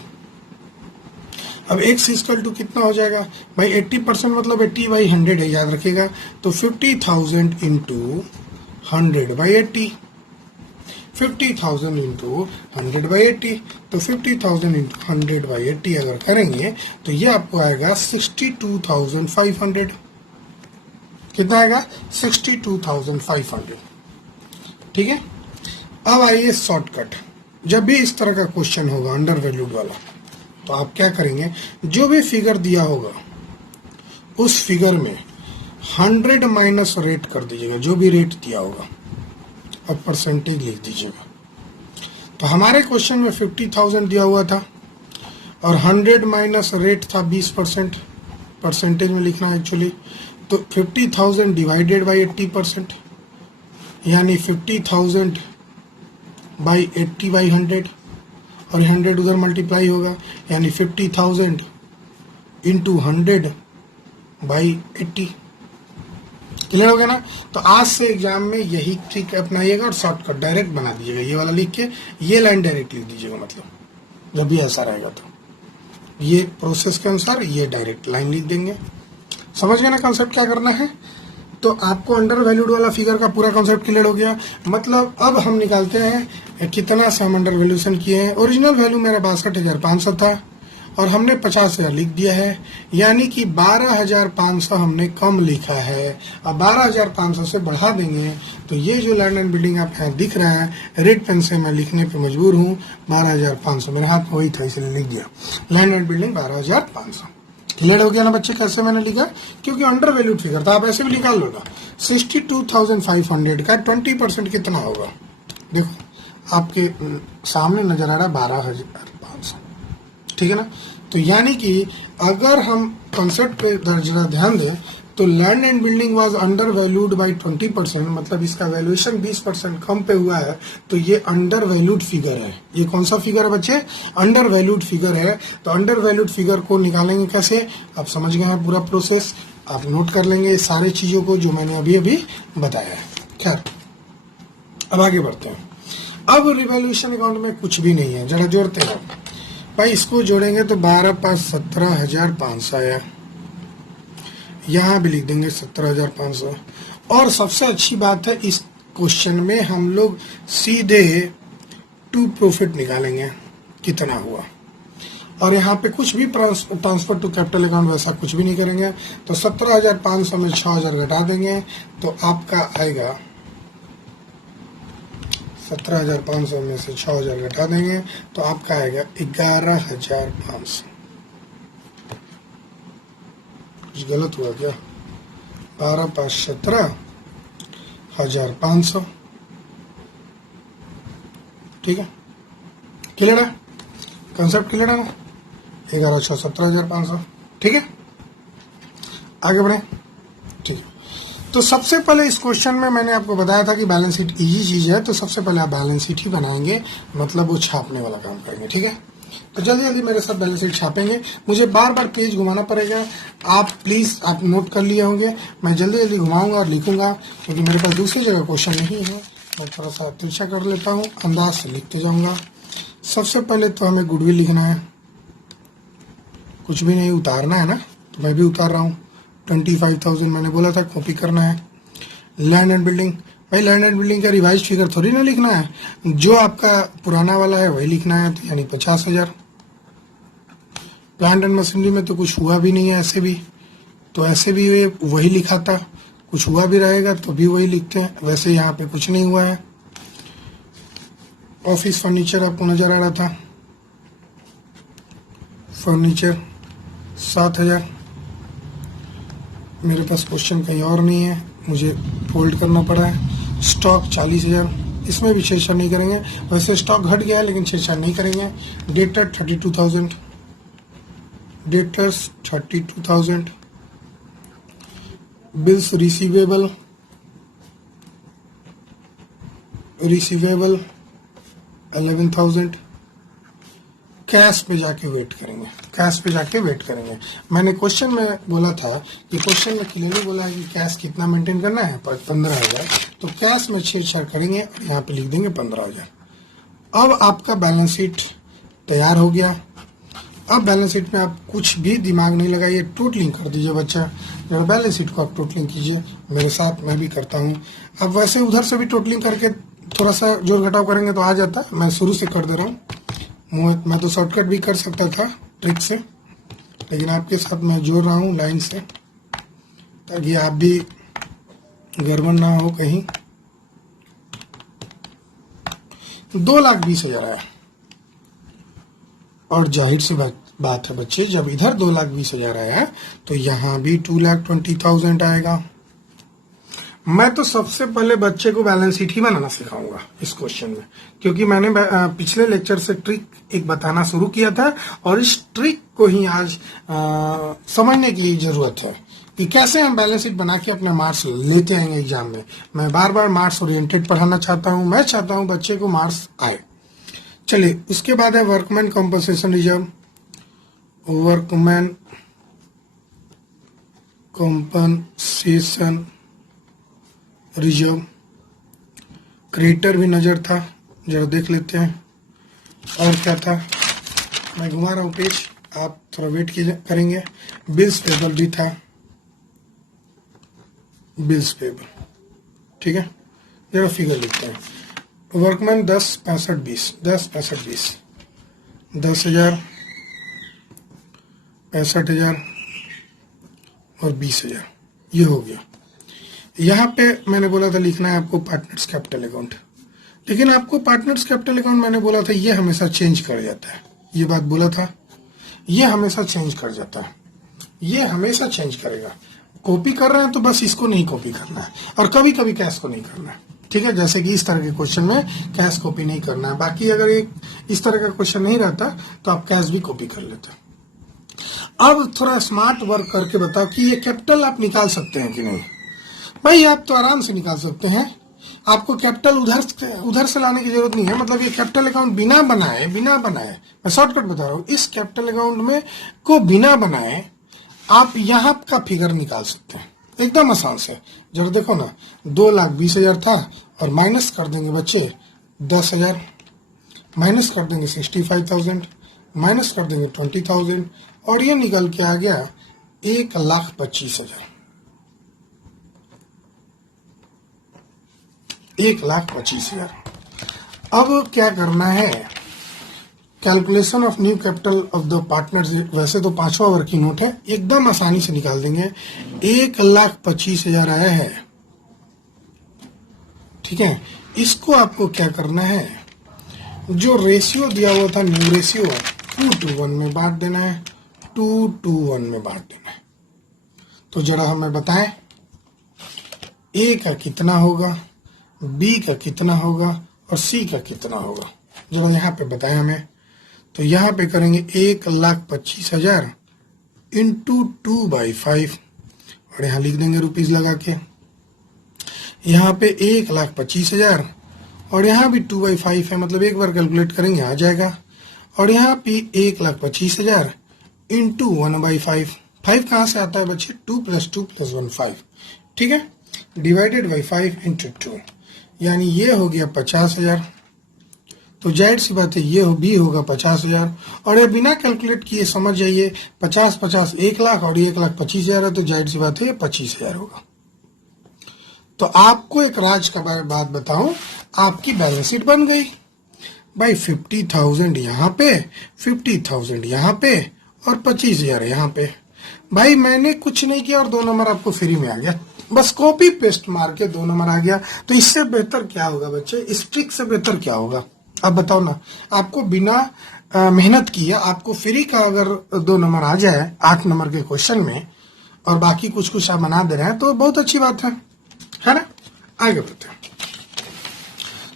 अब x इक्वल टू कितना हो जाएगा भाई? 80% मतलब 80/100 है, याद रखिएगा। तो 50,000 इंटू 100/80, 50,000 इंटू 100/80, तो 50,000 इंटू 100/80 अगर करेंगे तो ये आपको आएगा 62,500। कितना आएगा? 62,500। ठीक है, अब आइए शॉर्टकट। जब भी इस तरह का क्वेश्चन होगा अंडर वैल्यूड वाला, तो आप क्या करेंगे? जो भी फिगर दिया होगा उस फिगर में 100 माइनस रेट कर दीजिएगा, जो भी रेट दिया होगा, और परसेंटेज लिख दीजिएगा। तो हमारे क्वेश्चन में 50,000 दिया हुआ था और 100 माइनस रेट था 20%, परसेंटेज में लिखना है एक्चुअली। तो 50,000 डिवाइडेड बाई 80%, यानी 50,000 बाई 80/100, और 100 उधर मल्टीप्लाई होगा, यानी 50,000 इंटू 100/80। क्लियर हो गया ना? तो आज से एग्जाम में यही ट्रिक अपनाइएगा और शॉर्टकट डायरेक्ट बना दीजिएगा। ये वाला लिख के ये लाइन डायरेक्ट लिख दीजिएगा, मतलब जब भी ऐसा रहेगा तो ये प्रोसेस के अनुसार ये डायरेक्ट लाइन लिख देंगे। समझ गए ना कॉन्सेप्ट क्या करना है? तो आपको अंडर वैल्यूड वाला फिगर का पूरा कॉन्सेप्ट क्लियर हो गया। मतलब अब हम निकालते हैं कितना से हम अंडर वैल्यूएशन किए हैं। ओरिजिनल वैल्यू मेरा 62,500 था और हमने 50,000 लिख दिया है, यानी कि 12,500 हमने कम लिखा है। अब 12,500 से बढ़ा देंगे तो ये जो लैंड एंड बिल्डिंग आप यहाँ दिख रहा है, रेड पेन से मैं लिखने पे मजबूर हूँ। 12,500 मेरे हाथ में वही था इसलिए लिख दिया, लैंड एंड बिल्डिंग 12,500। क्लियर हो गया ना बच्चे कैसे मैंने लिखा? क्योंकि अंडर वैल्यूड फिगर था, आप ऐसे भी निकाल लो ना। 62,500 का 20% कितना होगा? देखो आपके सामने नजर आ रहा है 12,500। ठीक है ना? तो यानी कि अगर हम कॉन्सेप्ट पे जरा ध्यान दें तो land and building was under valued by 20%, मतलब इसका वैल्यूएशन 20% कम पे हुआ है, तो ये अंडर वैल्यूड फिगर है। ये कौन सा फिगर है बच्चे? अंडर वैल्यूड फिगर है। तो अंडर वैल्यूड फिगर को निकालेंगे कैसे? आप समझ गए हैं पूरा प्रोसेस। आप नोट कर लेंगे सारे चीजों को जो मैंने अभी अभी बताया है। खैर, अब आगे बढ़ते हैं। अब रिवैल्यूएशन अकाउंट में कुछ भी नहीं है, जरा जोड़ते हैं भाई। इसको जोड़ेंगे तो 12,17,500 आया, यहाँ भी लिख देंगे 17,500। और सबसे अच्छी बात है, इस क्वेश्चन में हम लोग सीधे टू प्रॉफिट निकालेंगे कितना हुआ, और यहाँ पे कुछ भी ट्रांसफर टू कैपिटल अकाउंट वैसा कुछ भी नहीं करेंगे। तो 17,500 में 6,000 घटा देंगे तो आपका आएगा 17,500 में से 6,000 घटा देंगे तो आपका आएगा 11,500। कुछ गलत हुआ क्या? 12,500 ठीक है? क्लियर है? कंसेप्ट क्लियर है ना? 11,600 17,500 ठीक है? आगे बढ़े, ठीक है। तो सबसे पहले इस क्वेश्चन में मैंने आपको बताया था कि बैलेंस शीट इजी चीज है, तो सबसे पहले आप बैलेंस शीट ही बनाएंगे, मतलब वो छापने वाला काम करेंगे, ठीक है। तो जल्दी जल्दी मेरे साथ बैलेंस शीट छापेंगे, मुझे बार बार पेज घुमाना पड़ेगा, आप प्लीज आप नोट कर लिए होंगे, मैं जल्दी जल्दी घुमाऊंगा और लिखूंगा, क्योंकि मेरे पास दूसरी जगह क्वेश्चन नहीं है। मैं थोड़ा सा तिरछा कर लेता हूँ, अंदाज से लिखते जाऊंगा। सबसे पहले तो हमें गुडविल लिखना है, कुछ भी नहीं उतारना है ना, तो मैं भी उतार रहा हूँ। 25,000 मैंने बोला था कॉपी करना है। लैंड एंड बिल्डिंग, भाई लैंड एंड बिल्डिंग का रिवाइज फिगर थोड़ी ना लिखना है, जो आपका पुराना वाला है वही लिखना है, तो यानी 50,000। प्लांट एंड मशीनरी में तो कुछ हुआ भी नहीं है ऐसे भी, तो ऐसे भी वही लिखा था, कुछ हुआ भी रहेगा तो भी वही लिखते हैं, वैसे यहाँ पे कुछ नहीं हुआ है। ऑफिस फर्नीचर आपको नजर आ रहा था, फर्नीचर 7,000। मेरे पास क्वेश्चन कहीं और नहीं है, मुझे फोल्ड करना पड़ा है। स्टॉक 40,000, इसमें भी छेड़छाड़ नहीं करेंगे, वैसे स्टॉक घट गया है लेकिन छेड़छाड़ नहीं करेंगे। Debtor 32,000, debtors 32,000। Bills receivable 11,000। Cash पे जाके वेट करेंगे, कैश पे जाके वेट करेंगे। मैंने क्वेश्चन में बोला था कि क्वेश्चन में क्लियरली बोला है कि कैश कितना मेंटेन करना है, पर 15,000, तो कैश में छेड़छाड़ करेंगे और यहाँ पे लिख देंगे 15,000। अब आपका बैलेंस शीट तैयार हो गया। अब बैलेंस शीट में आप कुछ भी दिमाग नहीं लगाइए, टोटलिंग कर दीजिए बच्चा। जरा बैलेंस शीट को आप टोटलिंग कीजिए मेरे साथ, मैं भी करता हूँ। अब वैसे उधर से भी टोटलिंग करके थोड़ा सा जोड़ घटाव करेंगे तो आ जाता है, मैं शुरू से कर दे रहा हूँ। मैं तो शॉर्टकट भी कर सकता था ट्रिक से, लेकिन आपके साथ मैं जोड़ रहा हूँ लाइन से, ताकि आप भी गड़बड़ ना हो कहीं। 2,20,000 आया, और जाहिर सी बात है बच्चे, जब इधर 2,20,000 आया तो यहाँ भी 2,20,000 आएगा। मैं तो सबसे पहले बच्चे को बैलेंस शीट ही बनाना सिखाऊंगा इस क्वेश्चन में, क्योंकि मैंने पिछले लेक्चर से ट्रिक एक बताना शुरू किया था, और इस ट्रिक को ही आज समझने की जरूरत है कि कैसे हम बैलेंस शीट बना के अपने मार्क्स लेते आएंगे एग्जाम में। मैं बार बार मार्क्स ओरिएंटेड पढ़ाना चाहता हूँ, मैं चाहता हूँ बच्चे को मार्क्स आए। चलिए, उसके बाद है workman compensation reserve, workman compensation reserve. Creditor भी नजर था, जरा देख लेते हैं। और क्या था, मैं घुमा रहा हूं पेज, आप थोड़ा वेट करेंगे। बिल्स पेबल भी था, बिल्स पेबल, ठीक है। जरा फिगर लिखते हैं। वर्कमैन 10, 65, 20, 10, 65, 20, 10,000, 65,000 और 20,000, ये हो गया। यहाँ पे मैंने बोला था लिखना है आपको पार्टनर्स कैपिटल अकाउंट, लेकिन आपको पार्टनर्स कैपिटल अकाउंट मैंने बोला था ये हमेशा चेंज कर जाता है, ये बात बोला था, ये हमेशा चेंज कर जाता है, ये हमेशा चेंज करेगा। कॉपी कर रहे हैं तो बस इसको नहीं कॉपी करना है, और कभी कभी कैश को नहीं करना है, ठीक है। जैसे कि इस तरह के क्वेश्चन में कैश कॉपी नहीं करना है, बाकी अगर एक इस तरह का क्वेश्चन नहीं रहता तो आप कैश भी कॉपी कर लेते। अब थोड़ा स्मार्ट वर्क करके बताओ कि ये कैपिटल आप निकाल सकते हैं कि नहीं। भाई आप तो आराम से निकाल सकते हैं, आपको कैपिटल उधर से लाने की जरूरत नहीं है। मतलब ये कैपिटल अकाउंट बिना बनाए मैं शॉर्टकट बता रहा हूँ, इस कैपिटल अकाउंट में को बिना बनाए आप यहाँ का फिगर निकाल सकते हैं एकदम आसान से। जरा देखो ना, 2,20,000 था, और माइनस कर देंगे बच्चे 10,000, माइनस कर देंगे 65,000, माइनस कर देंगे 20,000, और ये निकल के आ गया 1,25,000। 1,25,000। अब क्या करना है, calculation of new capital of the partners, वैसे तो 5वां वर्किंग नोट है, एकदम आसानी से निकाल देंगे। 1,25,000 आया है, ठीक है। इसको आपको क्या करना है, जो रेशियो दिया हुआ था न्यू रेशियो 2:1 में बांट देना है, 2:1 में बांट देना है। तो जरा हमें बताएं ए का कितना होगा, बी का कितना होगा और सी का कितना होगा, जरा यहाँ पे बताएं हमें। तो यहाँ पे करेंगे 1,25,000 इंटू 2/5, और यहाँ लिख देंगे रुपीज लगा के। यहाँ पे 1,25,000 और यहाँ भी 2/5 है, मतलब एक बार कैलकुलेट करेंगे आ जाएगा। और यहाँ पे 1,25,000 इंटू 1/5। 5 कहाँ से आता है बच्चे? 2 + 2 + 1 5, ठीक है, डिवाइडेड बाई 5 इंटू 2, यानी ये हो गया 50,000। तो जाहिर सी बात है ये भी होगा 50,000। और ये बिना कैलकुलेट किए समझ जाइए 50 50 1 लाख और 1,25,000 है, तो जाहिर सी बात है ये 25,000 होगा। तो आपको एक राज का बात बताऊं, आपकी बैलेंस शीट बन गई भाई। 50,000 यहाँ पे, 50,000 यहाँ पे और 25,000 यहाँ पे। भाई मैंने कुछ नहीं किया और 2 नंबर आपको फ्री में आ गया, बस कॉपी पेस्ट मार के 2 नंबर आ गया। तो इससे बेहतर क्या होगा बच्चे? इस ट्रिक से बेहतर क्या होगा? आप बताओ ना। आपको बिना मेहनत किए आपको फ्री का अगर 2 नंबर आ जाए 8 नंबर के क्वेश्चन में, और बाकी कुछ कुछ आप बना दे रहे हैं, तो बहुत अच्छी बात है ना। आगे बढ़ते हैं।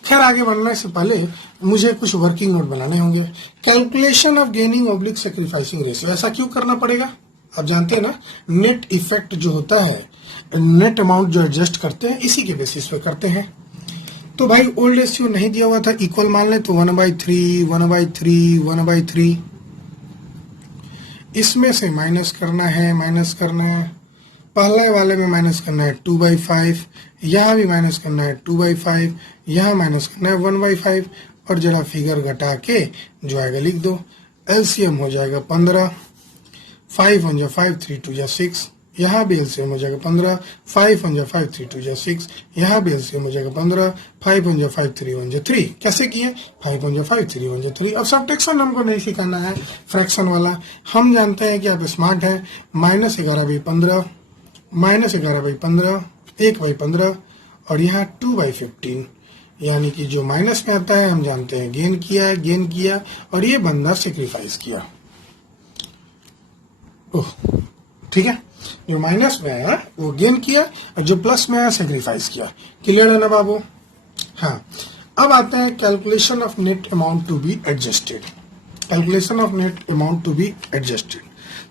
खैर आगे बढ़ने से पहले मुझे कुछ वर्किंग नोट बनाने होंगे। Calculation of gaining oblique sacrificing ratio, ऐसा क्यों करना पड़ेगा? आप जानते हैं ना, नेट इफेक्ट जो होता है, नेट अमाउंट जो एडजस्ट करते हैं, इसी के बेसिस पे करते हैं। तो भाई ओल्ड रेशियो नहीं दिया हुआ था, इक्वल मान ले तो 1/3 1/3 1/3। इसमें से माइनस करना है, पहले वाले में माइनस करना है 2/5, यहाँ भी माइनस करना है 2/5, यहाँ माइनस करना है 1/5, और जरा फिगर घटा के जो आएगा लिख दो। एलसीएम हो जाएगा 15, 5 × 5 3 2 6, यहाँ भी एलसीएम हो जाएगा 15, 5 × 5 3 2 6, यहाँ भी एलसीएम हो जाएगा 15, 5 × 5 3 1 3। कैसे किए? 5 × 5 3 1 3। अब सब्ट्रैक्शन हमको नहीं सिखाना है, फ्रैक्शन वाला हम जानते हैं कि आप स्मार्ट हैं। -11/15, -11/15, 1/15 और यहाँ 2/15, यानी कि जो माइनस में आता है हम जानते हैं गेन किया, और ये बंदा सेक्रीफाइस किया। ओह ठीक है, जो माइनस में आया वो गेन किया और जो प्लस में आया सेक्रीफाइस किया। क्लियर है ना बाबू? हाँ, अब आते हैं calculation of net amount to be adjusted. Calculation of net amount to be adjusted.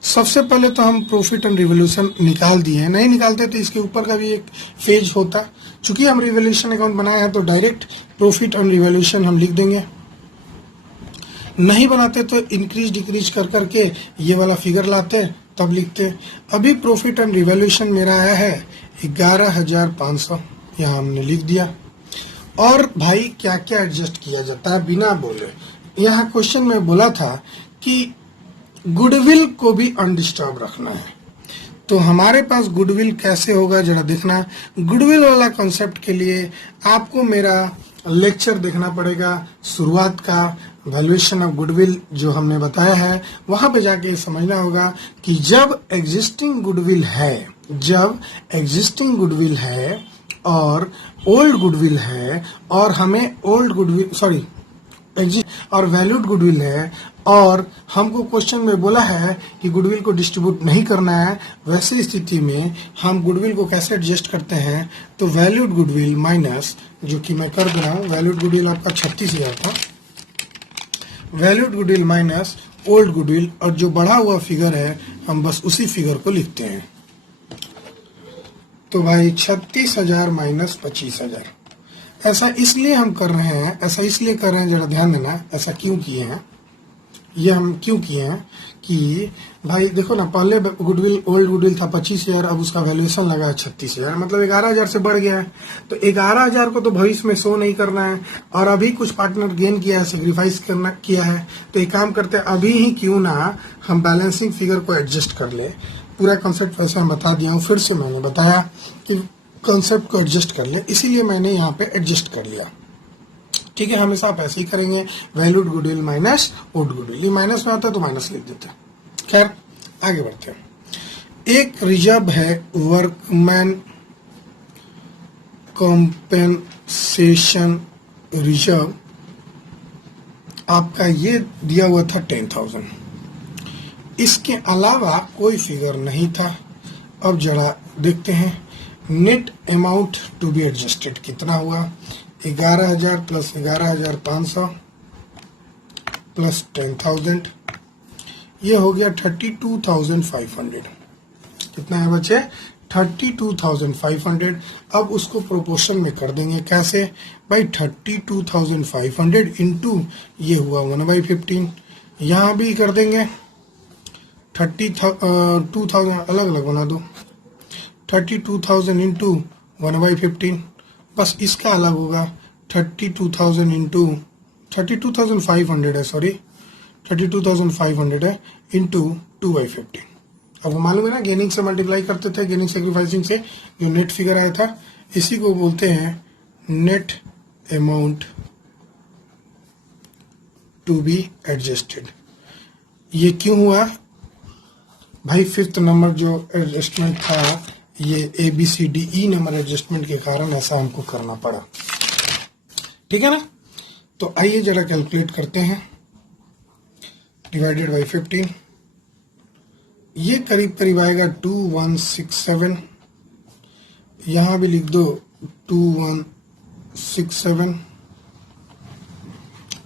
सबसे पहले तो हम प्रॉफिट एंड रिवोल्यूशन निकाल दिए हैं, नहीं निकालते तो इसके ऊपर का भी एक फेज होता। चूंकि हम रिवोल्यूशन अकाउंट बनाए हैं तो डायरेक्ट प्रॉफिट एंड रिवोल्यूशन हम लिख देंगे, नहीं बनाते तो इंक्रीज डिक्रीज कर करके ये वाला फिगर लाते तब लिखते। अभी प्रॉफिट एंड रिवोल्यूशन मेरा आया है 11,500, यहाँ हमने लिख दिया। और भाई क्या क्या एडजस्ट किया जाता है बिना बोले? यहाँ क्वेश्चन में बोला था कि गुडविल को भी अनडिस्टर्ब रखना है, तो हमारे पास गुडविल कैसे होगा जरा देखना। गुडविल वाला कॉन्सेप्ट के लिए आपको मेरा लेक्चर देखना पड़ेगा, शुरुआत का वैल्यूएशन ऑफ गुडविल जो हमने बताया है, वहां पे जाके समझना होगा कि जब एग्जिस्टिंग गुडविल है और ओल्ड गुडविल है, और हमें ओल्ड गुडविल और वैल्यूड गुडविल है, और हमको क्वेश्चन में बोला है कि गुडविल को डिस्ट्रीब्यूट नहीं करना है, वैसी स्थिति में हम गुडविल को कैसे एडजस्ट करते हैं? तो वैल्यूड गुडविल माइनस, जो कि मैं कर दे रहा हूँ, वैल्यूड गुडविल आपका 36,000 था, valued goodwill minus old goodwill, और जो बढ़ा हुआ फिगर है हम बस उसी फिगर को लिखते हैं। तो भाई 36,000 माइनस 25,000। ऐसा इसलिए हम कर रहे हैं, जरा ध्यान देना, ऐसा क्यों किए हैं, ये हम क्यों किए हैं कि भाई देखो ना, पहले गुडविल ओल्ड गुडविल था 25,000, अब उसका वैल्यूएशन लगा है 36,000, मतलब 11,000 से बढ़ गया है। तो 11,000 को तो भविष्य में शो नहीं करना है, और अभी कुछ पार्टनर गेन किया है, सेक्रीफाइस किया है, तो एक काम करते हैं, अभी ही क्यों ना हम बैलेंसिंग फिगर को एडजस्ट कर ले। पूरा कॉन्सेप्ट वैसे हम बता दिया हूँ, फिर से मैंने बताया कि कॉन्सेप्ट को एडजस्ट कर ले, इसीलिए मैंने यहाँ पे एडजस्ट कर लिया। ठीक है, हमेशा आप ऐसे ही करेंगे, valued goodwill minus old goodwill, ये माइनस में आता है तो माइनस लिख देते हैं। खैर आगे बढ़ते हैं। एक रिजर्व है वर्कमैन कॉम्पेंसेशन रिजर्व, आपका ये दिया हुआ था 10,000, इसके अलावा कोई फिगर नहीं था। अब जरा देखते हैं net amount to be adjusted कितना हुआ। 11,000 प्लस 11,500 प्लस 10,000, ये हो गया 32,500। कितना है बच्चे? 32,500। अब उसको प्रोपोर्शन में कर देंगे, कैसे भाई 32,500 इंटू ये हुआ 1/15। यहाँ भी कर देंगे 2,000, अलग अलग बना दो, 32,000 इंटू 1/15। बस इसका अलग होगा 32,000 इंटू 32,500 है, सॉरी 32,500 है इंटू 2/15। अब वो मालूम है ना, गेनिंग से मल्टीप्लाई करते थे, गेनिंग सेक्रीफाइसिंग से जो नेट फिगर आया था, इसी को बोलते हैं net amount to be adjusted. ये क्यों हुआ भाई? फिफ्थ नंबर जो एडजस्टमेंट था, ये ABCDE नंबर एडजस्टमेंट के कारण ऐसा हमको करना पड़ा। ठीक है ना? तो आइए जरा कैलकुलेट करते हैं। डिवाइडेड बाई 15, ये करीब करीब आएगा 2167। यहां भी लिख दो 2167।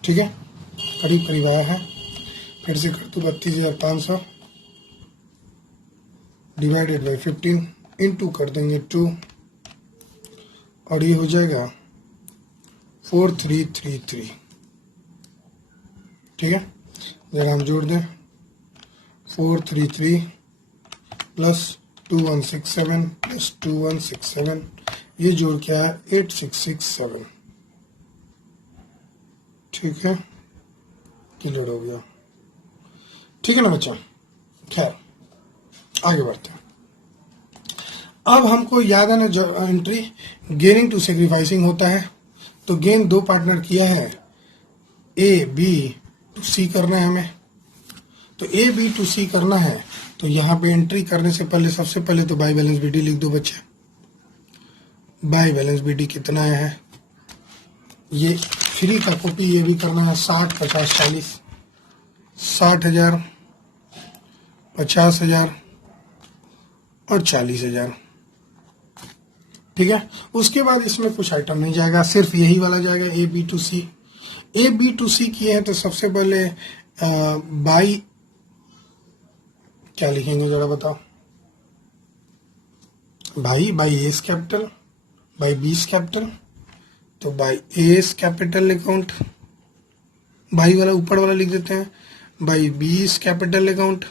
ठीक है, करीब करीब आया है। फिर से कर दो 32,500 डिवाइडेड बाई 15 इंटू कर देंगे 2, और ये हो जाएगा 4333। ठीक है, जरा हम जोड़ दें 433 प्लस 2167 प्लस 2167, ये जोड़ क्या है 8667। ठीक है, क्लियर हो गया। ठीक है ना बच्चा? खैर आगे बढ़ते हैं। अब हमको याद है ना, जो एंट्री गेनिंग टू सेक्रीफाइसिंग होता है, तो गेन दो पार्टनर किया है, A-B-C करना है हमें। तो A-B-C करना है, तो यहाँ पे एंट्री करने से पहले सबसे पहले तो बाई बैलेंस BD लिख दो बच्चे। बाई बैलेंस BD कितना है? ये फ्री का कॉपी ये भी करना है, 60, 50, 40, 60,000, 50,000 और 40,000। ठीक है, उसके बाद इसमें कुछ आइटम नहीं जाएगा, सिर्फ यही वाला जाएगा A-B-C। A-B-C किए हैं तो सबसे पहले बाई क्या लिखेंगे जरा बताओ? By A's capital, by B's capital, तो by A's capital account, by वाला ऊपर वाला लिख देते हैं, बाई बीस कैपिटल अकाउंट।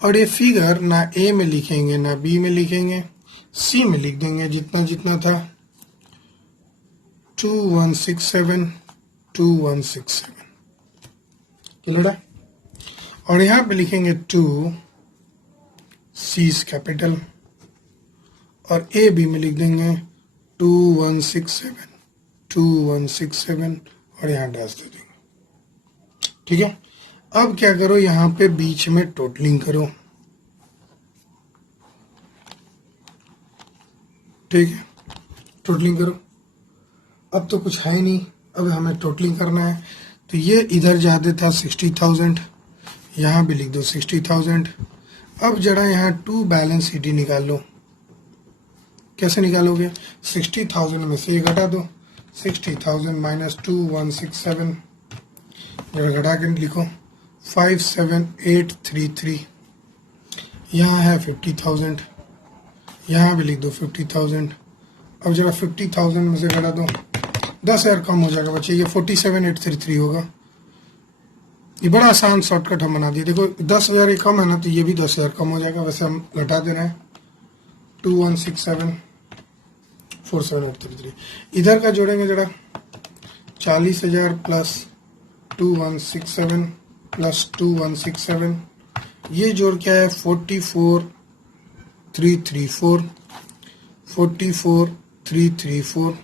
और ये फिगर ना ए में लिखेंगे ना बी में लिखेंगे, सी में लिख देंगे जितना जितना था 2167 2167। क्लियर है? और यहां पे लिखेंगे 2 सी कैपिटल, और ए बी में लिख देंगे 2167 2167 और यहां डैश दे देंगे। ठीक है, अब क्या करो, यहां पे बीच में टोटलिंग करो। ठीक है, टोटलिंग करो। अब तो कुछ है नहीं, अब हमें टोटलिंग करना है। तो ये इधर जाते था 60,000, यहाँ भी लिख दो 60,000। अब जरा यहाँ टू बैलेंस CD निकाल लो। कैसे निकालोगे? 60,000 में से ये घटा दो, 60,000 माइनस 2167, जरा घटा के लिखो 57833। यहाँ है 50,000, यहाँ भी लिख दो 50,000। अब जरा 50,000 में से घटा दो, 10,000 कम हो जाएगा बच्चे, ये 47,833 होगा। ये बड़ा आसान शॉर्टकट हम बना दिए। देखो 10,000 ये कम है ना, तो ये भी 10,000 कम हो जाएगा। वैसे हम घटा दे रहे हैं 2167 47,833। इधर का जोड़ेंगे जरा 40,000 प्लस 2167 प्लस 2167, ये जोड़ क्या है 44,334 44,334,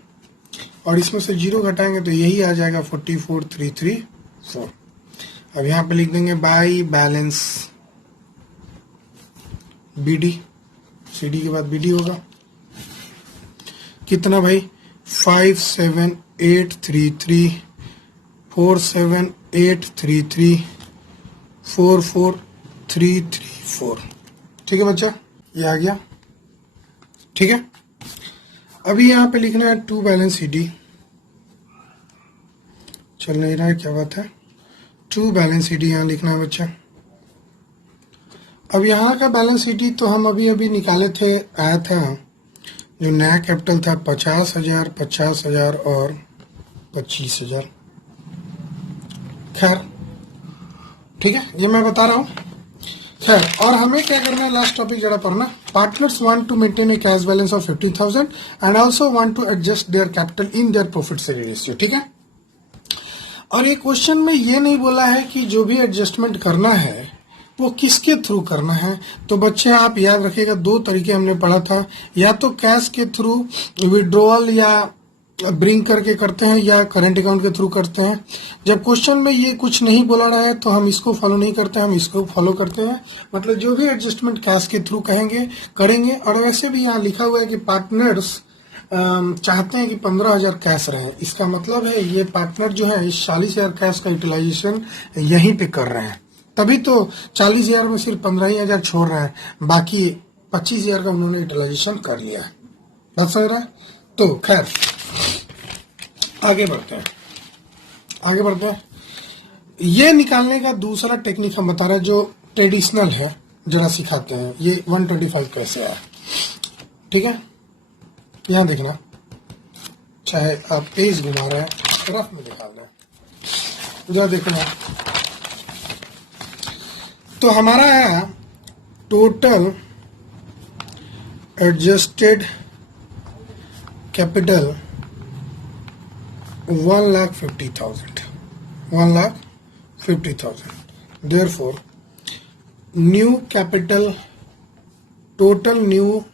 और इसमें से 0 घटाएंगे तो यही आ जाएगा 44,334। अब यहाँ पे लिख देंगे बाई बैलेंस BD, CD के बाद BD होगा कितना भाई 57833 47833 44,334। ठीक है बच्चा, ये आ गया। ठीक है, अभी यहाँ पे लिखना है टू बैलेंस CD। चल नहीं रहा है, क्या बात है? टू बैलेंस CD यहाँ लिखना है बच्चा। अब यहाँ का बैलेंस शीट तो हम अभी अभी निकाले थे, आया था जो नया कैपिटल था 50,000, 50,000 और 25,000। खैर ठीक है, ये मैं बता रहा हूँ। खैर, और हमें क्या करना है, लास्ट टॉपिक जरा पढ़ना। Partners want to maintain a cash balance of 50,000 and also want to adjust their capital in their profit sharing ratio. ठीक है, और ये क्वेश्चन में ये नहीं बोला है कि जो भी एडजस्टमेंट करना है वो किसके थ्रू करना है। तो बच्चे आप याद रखिएगा, दो तरीके हमने पढ़ा था, या तो कैश के थ्रू विड्रॉल या ब्रिंग करके करते हैं, या करंट अकाउंट के थ्रू करते हैं। जब क्वेश्चन में ये कुछ नहीं बोला रहा है तो हम इसको फॉलो नहीं करते, हम इसको फॉलो करते हैं। मतलब जो भी एडजस्टमेंट कैश के थ्रू कहेंगे करेंगे। और वैसे भी यहाँ लिखा हुआ है कि पार्टनर्स चाहते हैं कि 15,000 कैश रहे। इसका मतलब है ये पार्टनर जो है इस 40,000 कैश का यूटिलाइजेशन यहीं पे कर रहे हैं, तभी तो 40,000 में सिर्फ 15,000 छोड़ रहे हैं, बाकी 25,000 का उन्होंने यूटिलाइजेशन कर लिया है। बात समझ रहा है? तो खैर आगे बढ़ते हैं। ये निकालने का दूसरा टेक्निक हम बता रहे हैं जो ट्रेडिशनल है, जरा सिखाते हैं। ये 125 कैसे आया, ठीक है, यहाँ देखना, चाहे आप पेज घुमा रहे हैं, रफ में दिखा रहे हैं, जरा देखना। तो हमारा है total adjusted capital 1,50,000, 1,50,000। Therefore, new capital, total new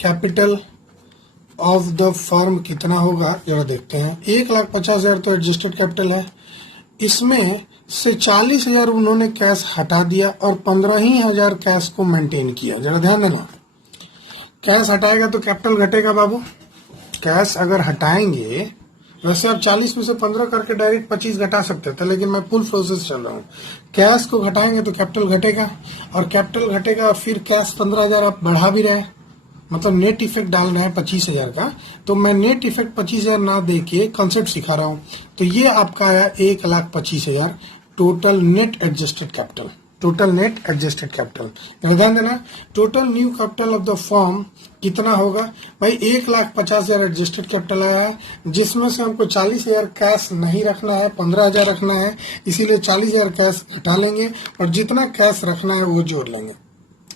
capital of the firm कितना होगा जरा देखते हैं। 1,50,000 तो एडजस्टेड कैपिटल है, इसमें से 40,000 उन्होंने कैश हटा दिया और 15,000 कैश को मेंटेन किया। जरा ध्यान देना, कैश हटाएगा तो कैपिटल घटेगा बाबू। कैश अगर हटाएंगे, वैसे आप 40 में से 15 करके डायरेक्ट 25 घटा सकते थे, लेकिन मैं फुल प्रोसेस चल रहा हूँ। कैश को घटाएंगे तो कैपिटल घटेगा, और कैपिटल घटेगा और फिर कैश 15,000 आप बढ़ा भी रहे, मतलब नेट इफेक्ट डाल रहे हैं 25,000 का। तो मैं नेट इफेक्ट 25,000 ना दे के कंसेप्ट सिखा रहा हूँ। तो ये आपका आया 1,25,000 total net adjusted capital, total net adjusted capital. ध्यान देना, total new capital of the firm कितना होगा भाई, 1,50,000 एडजस्टेड कैपिटल आया है, जिसमें से हमको 40,000 कैश नहीं रखना है, 15,000 रखना है, इसीलिए 40,000 कैश हटा लेंगे और जितना कैश रखना है वो जोड़ लेंगे।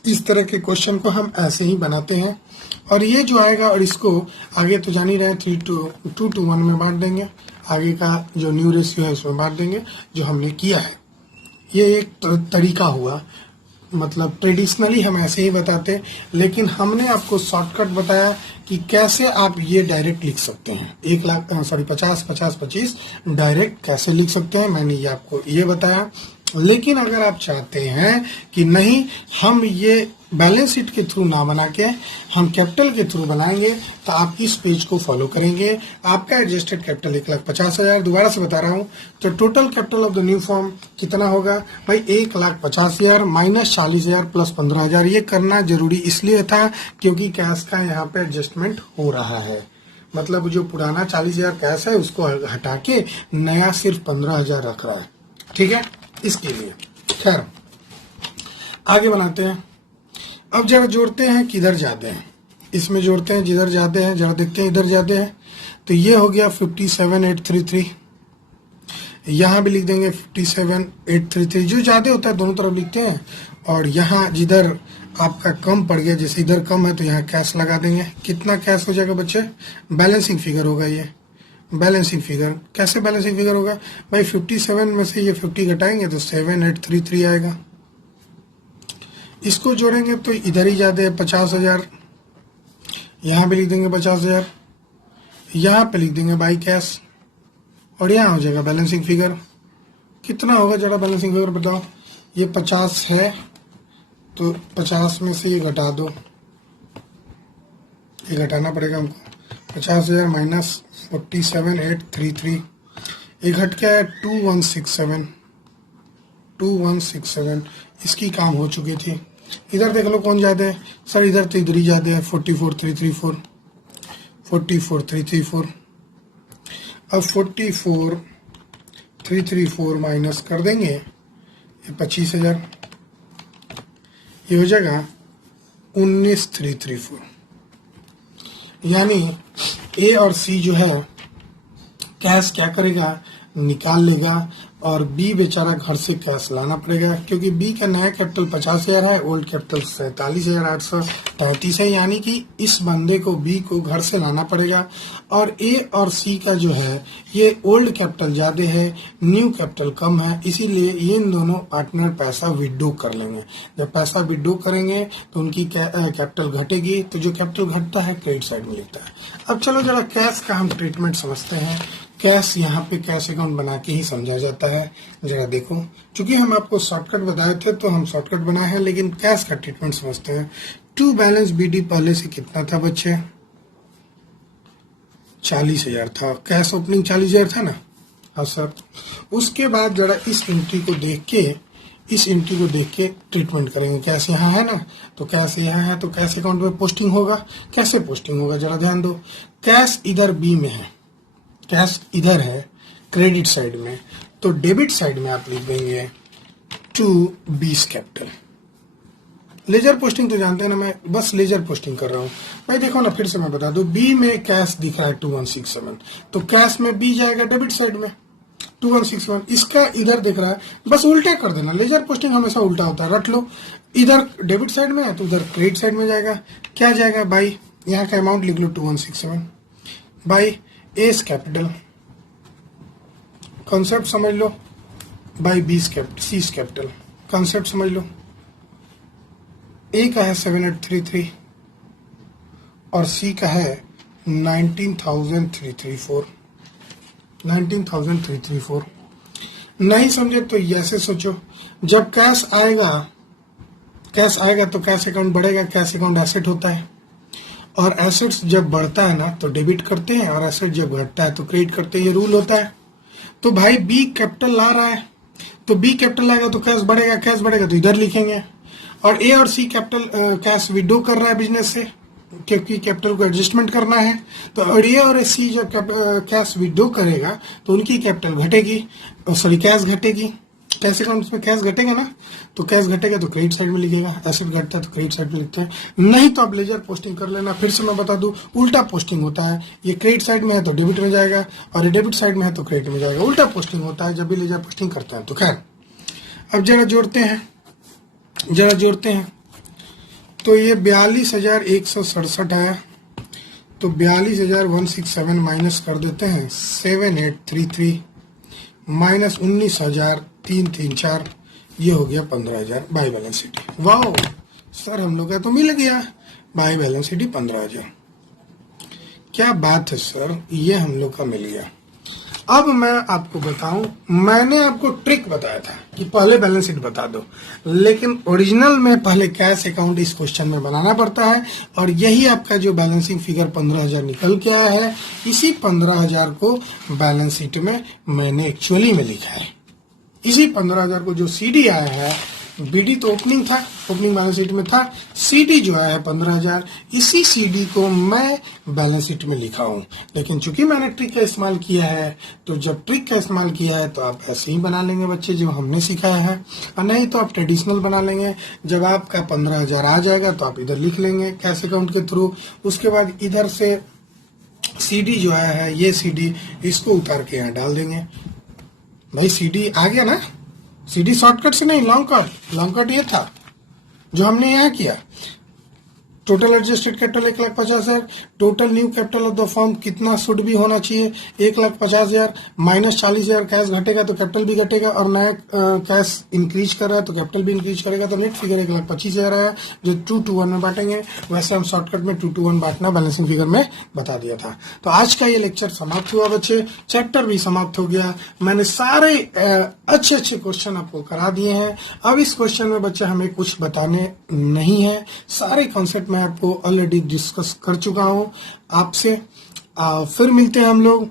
इस तरह के क्वेश्चन को हम ऐसे ही बनाते हैं। और ये जो आएगा, और इसको आगे तो जान ही रहे 2 to 1 में बांट देंगे, आगे का जो न्यू रेशियो है उसमें बांट देंगे, जो हमने किया है। ये एक तरीका हुआ, मतलब ट्रेडिशनली हम ऐसे ही बताते, लेकिन हमने आपको शॉर्टकट बताया कि कैसे आप ये डायरेक्ट लिख सकते हैं। 50-50-25 डायरेक्ट कैसे लिख सकते हैं, मैंने ये आपको ये बताया। लेकिन अगर आप चाहते हैं कि नहीं, हम ये बैलेंस शीट के थ्रू ना बना के हम कैपिटल के थ्रू बनाएंगे, तो आप इस पेज को फॉलो करेंगे। आपका एडजस्टेड कैपिटल 1,50,000, दोबारा से बता रहा हूं, तो total capital of the new form कितना होगा भाई, 1,50,000 माइनस 40,000 प्लस 15,000। ये करना जरूरी इसलिए था क्योंकि कैश का यहाँ पे एडजस्टमेंट हो रहा है, मतलब जो पुराना 40,000 कैश है उसको हटा के नया सिर्फ 15,000 रख रहा है, ठीक है, इसके लिए। खैर आगे बनाते हैं। अब जरा जोड़ते हैं किधर जाते हैं, इसमें जोड़ते हैं जिधर जाते हैं, जरा देखते हैं इधर जाते हैं। तो ये हो गया 57,833, यहाँ भी लिख देंगे 57,833, जो ज्यादा होता है दोनों तरफ लिखते हैं। और यहाँ जिधर आपका कम पड़ गया, जैसे इधर कम है तो यहाँ कैश लगा देंगे। कितना कैश हो जाएगा बच्चे, बैलेंसिंग फिगर होगा ये। बैलेंसिंग फिगर कैसे बैलेंसिंग फिगर होगा भाई, 57 में से ये 50 घटाएंगे तो 7,833 आएगा। इसको जोड़ेंगे तो इधर ही जाते हैं 50,000, यहाँ भी लिख देंगे 50,000, यहाँ पे लिख देंगे बाई कैश, और यहाँ हो जाएगा बैलेंसिंग फिगर। कितना होगा जरा बैलेंसिंग फिगर बताओ, ये 50 है तो 50 में से ये घटा दो, ये घटाना पड़ेगा हमको। 50,000 माइनस 47,833, ये घट क्या है 2167, इसकी काम हो चुकी थी। इधर देख लो कौन ज्यादा है सर, इधर तो इधर ही ज्यादा है 44,334। अब 44,334 माइनस कर देंगे ये 25,000, ये हो जाएगा 19,334। यानी ए और सी जो है कैश क्या करेगा, निकाल लेगा, और बी बेचारा घर से कैश लाना पड़ेगा, क्योंकि बी का नया कैपिटल 50,000 है, ओल्ड कैपिटल 47,833 है। यानी कि इस बंदे को, बी को घर से लाना पड़ेगा। और ए और सी का जो है ये ओल्ड कैपिटल ज्यादा है, न्यू कैपिटल कम है, इसीलिए ये इन दोनों पार्टनर पैसा विड्रॉ कर लेंगे। जब पैसा विड्रॉ करेंगे तो उनकी कैपिटल घटेगी, तो जो कैपिटल घटता है क्रेडिट साइड में लिखता है। अब चलो जरा कैश का हम ट्रीटमेंट समझते हैं। कैश यहाँ पे कैश अकाउंट बना के ही समझा जाता है। जरा देखो, चूंकि हम आपको शॉर्टकट बताए थे तो हम शॉर्टकट बनाए हैं, लेकिन कैश का ट्रीटमेंट समझते हैं। टू बैलेंस बीडी पहले से कितना था बच्चे? 40,000 था। कैश ओपनिंग 40,000 था ना? हाँ सर। उसके बाद जरा इस एंट्री को देख के ट्रीटमेंट करेंगे। कैश यहाँ है ना, तो कैश यहाँ है, तो कैश अकाउंट में पोस्टिंग होगा। कैसे पोस्टिंग होगा जरा ध्यान दो। कैश इधर बी में है, कैश इधर है क्रेडिट साइड में, तो डेबिट साइड में आप लिख देंगे टू बीस कैपिटल। लेजर पोस्टिंग तो जानते हैं ना, मैं बस लेजर पोस्टिंग कर रहा हूं भाई। देखो ना, फिर से मैं बता दूं, बी में कैश दिख रहा है 2167, तो कैश में बी जाएगा डेबिट साइड में 2161। इसका इधर दिख रहा है, बस उल्टा कर देना। लेजर पोस्टिंग हमेशा उल्टा होता है, रट लो। इधर डेबिट साइड में है तो उधर क्रेडिट साइड में जाएगा। क्या जाएगा भाई? यहाँ का अमाउंट लिख लो 2167 बाई एस कैपिटल, कॉन्सेप्ट समझ लो, by B's capital, C's capital, concept समझ लो। ए का है 7833 और सी का है 19,334। 19,334 नहीं समझे तो ऐसे सोचो, जब कैश आएगा तो कैश अकाउंट बढ़ेगा। कैश अकाउंट एसेट होता है, और एसेट्स जब बढ़ता है ना तो डेबिट करते हैं, और एसेट जब घटता है तो क्रेडिट करते हैं। ये रूल होता है। तो भाई बी कैपिटल ला रहा है, तो बी कैपिटल आएगा तो कैश बढ़ेगा, कैश बढ़ेगा तो इधर लिखेंगे। और ए और सी कैपिटल कैश विड्रॉ कर रहा है बिजनेस से, क्योंकि कैपिटल को एडजस्टमेंट करना है। तो और ए और सी जब कैश विड्रॉ करेगा तो उनकी कैपिटल घटेगी, सॉरी कैश घटेगी। कैश अकाउंट में कैश घटेगा ना, तो कैश घटेगा तो क्रेडिट साइड में लिखेगा, एसेट घटता है तो क्रेडिट साइड में लिखते हैं। नहीं तो आप लेजर पोस्टिंग कर लेना। फिर से मैं बता दूं, उल्टा पोस्टिंग होता है। ये क्रेडिट साइड में है तो डेबिट में जाएगा, और ये डेबिट साइड में है तो क्रेडिट में जाएगा। उल्टा पोस्टिंग होता है जब भी लेजर पोस्टिंग करते हैं। तो खैर, अब जरा जोड़ते हैं। तो ये 42,167 आया, तो 42,167 माइनस कर देते हैं 7833 माइनस 19,334, ये हो गया 15,000 बाई बैलेंस शीट। वाह सर, हम लोग का तो मिल गया बाई बैलेंस शीट 15,000। क्या बात है सर, ये हम लोग का मिल गया। अब मैं आपको बताऊं, मैंने आपको ट्रिक बताया था कि पहले बैलेंस शीट बता दो, लेकिन ओरिजिनल में पहले कैश अकाउंट इस क्वेश्चन में बनाना पड़ता है। और यही आपका जो बैलेंसिंग फिगर 15,000 निकल के आया है, इसी 15,000 को बैलेंस शीट में मैंने एक्चुअली में लिखा है। इसी 15,000 को जो सीडी आया है, बीडी तो ओपनिंग था, ओपनिंग बैलेंस शीट में था, सीडी जो आया है 15,000, इसी सीडी को मैं बैलेंस शीट में लिखा हूं। लेकिन चूंकि मैंने ट्रिक का इस्तेमाल किया है, तो जब ट्रिक का इस्तेमाल किया है तो आप ऐसे ही बना लेंगे बच्चे, जो हमने सिखाया है। और नहीं तो आप ट्रेडिशनल बना लेंगे। जब आपका 15,000 आ जाएगा तो आप इधर लिख लेंगे कैश अकाउंट के थ्रू। उसके बाद इधर से सीडी जो आया है, ये सीडी, इसको उतार के यहाँ डाल देंगे। भाई सीडी आ गया ना, सीडी शॉर्टकट से नहीं, लॉन्ग कट ये था जो हमने यहाँ किया। Total adjusted capital 1,50,000, total new capital of the firm कितना शुड भी होना चाहिए 1,50,000, माइनस 40,000 कैश घटेगा तो कैपिटल भी घटेगा, और नया कैश इंक्रीज कर रहा है तो कैपिटल भी इंक्रीज करेगा। तो नेट फिगर 1,25,000 आया, जो 2 to 1 में बांटेंगे। वैसे हम शॉर्टकट में 2 to 1 बांटना बैलेंसिंग फिगर में बता दिया था। तो आज का ये लेक्चर समाप्त हुआ बच्चे, चैप्टर भी समाप्त हो गया। मैंने सारे अच्छे क्वेश्चन आपको करा दिए हैं। अब इस क्वेश्चन में बच्चे हमें कुछ बताने नहीं है, सारे कॉन्सेप्ट मैं आपको ऑलरेडी डिस्कस कर चुका हूं आपसे। फिर मिलते हैं हम लोग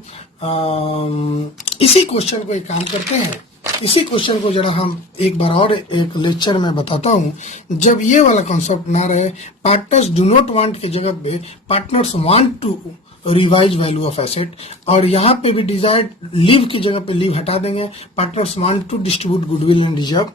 इसी क्वेश्चन को एक काम करते हैं, इसी क्वेश्चन को जरा हम एक बार और एक लेक्चर में बताता हूं। जब ये वाला कॉन्सेप्ट ना रहे, पार्टनर्स डू नॉट वांट की जगह पे partners want to revise value of asset, और यहाँ पे भी डिजायर्ड लीव की जगह पे लीव हटा देंगे। Partners want to distribute goodwill and reserve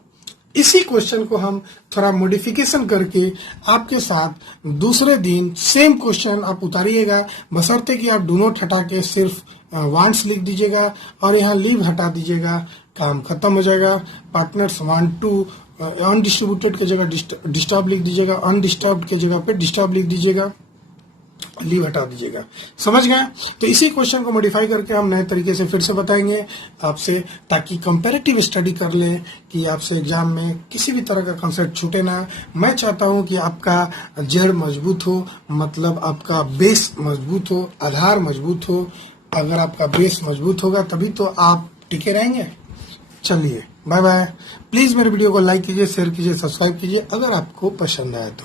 इसी क्वेश्चन को हम थोड़ा मॉडिफिकेशन करके आपके साथ दूसरे दिन सेम क्वेश्चन आप उतारिएगा, बशर्ते कि आप डू नॉट हटा के सिर्फ वांट्स लिख दीजिएगा और यहाँ लीव हटा दीजिएगा, काम खत्म हो जाएगा। पार्टनर्स वांट टू अनडिस्ट्रीब्यूटेड के जगह डिस्टर्ब लिख दीजिएगा, अनडिस्टर्ब्ड के जगह पे डिस्टर्ब लिख दीजिएगा, लीव हटा दीजिएगा। समझ गए? तो इसी क्वेश्चन को मॉडिफाई करके हम नए तरीके से फिर से बताएंगे आपसे, ताकि कंपैरेटिव स्टडी कर लें कि आपसे एग्जाम में किसी भी तरह का कंसेप्ट छूटे ना। मैं चाहता हूं कि आपका जड़ मजबूत हो, मतलब आपका बेस मजबूत हो, आधार मजबूत हो। अगर आपका बेस मजबूत होगा तभी तो आप टिके रहेंगे। चलिए बाय बाय। प्लीज मेरे वीडियो को लाइक कीजिए, शेयर कीजिए, सब्सक्राइब कीजिए अगर आपको पसंद आया तो।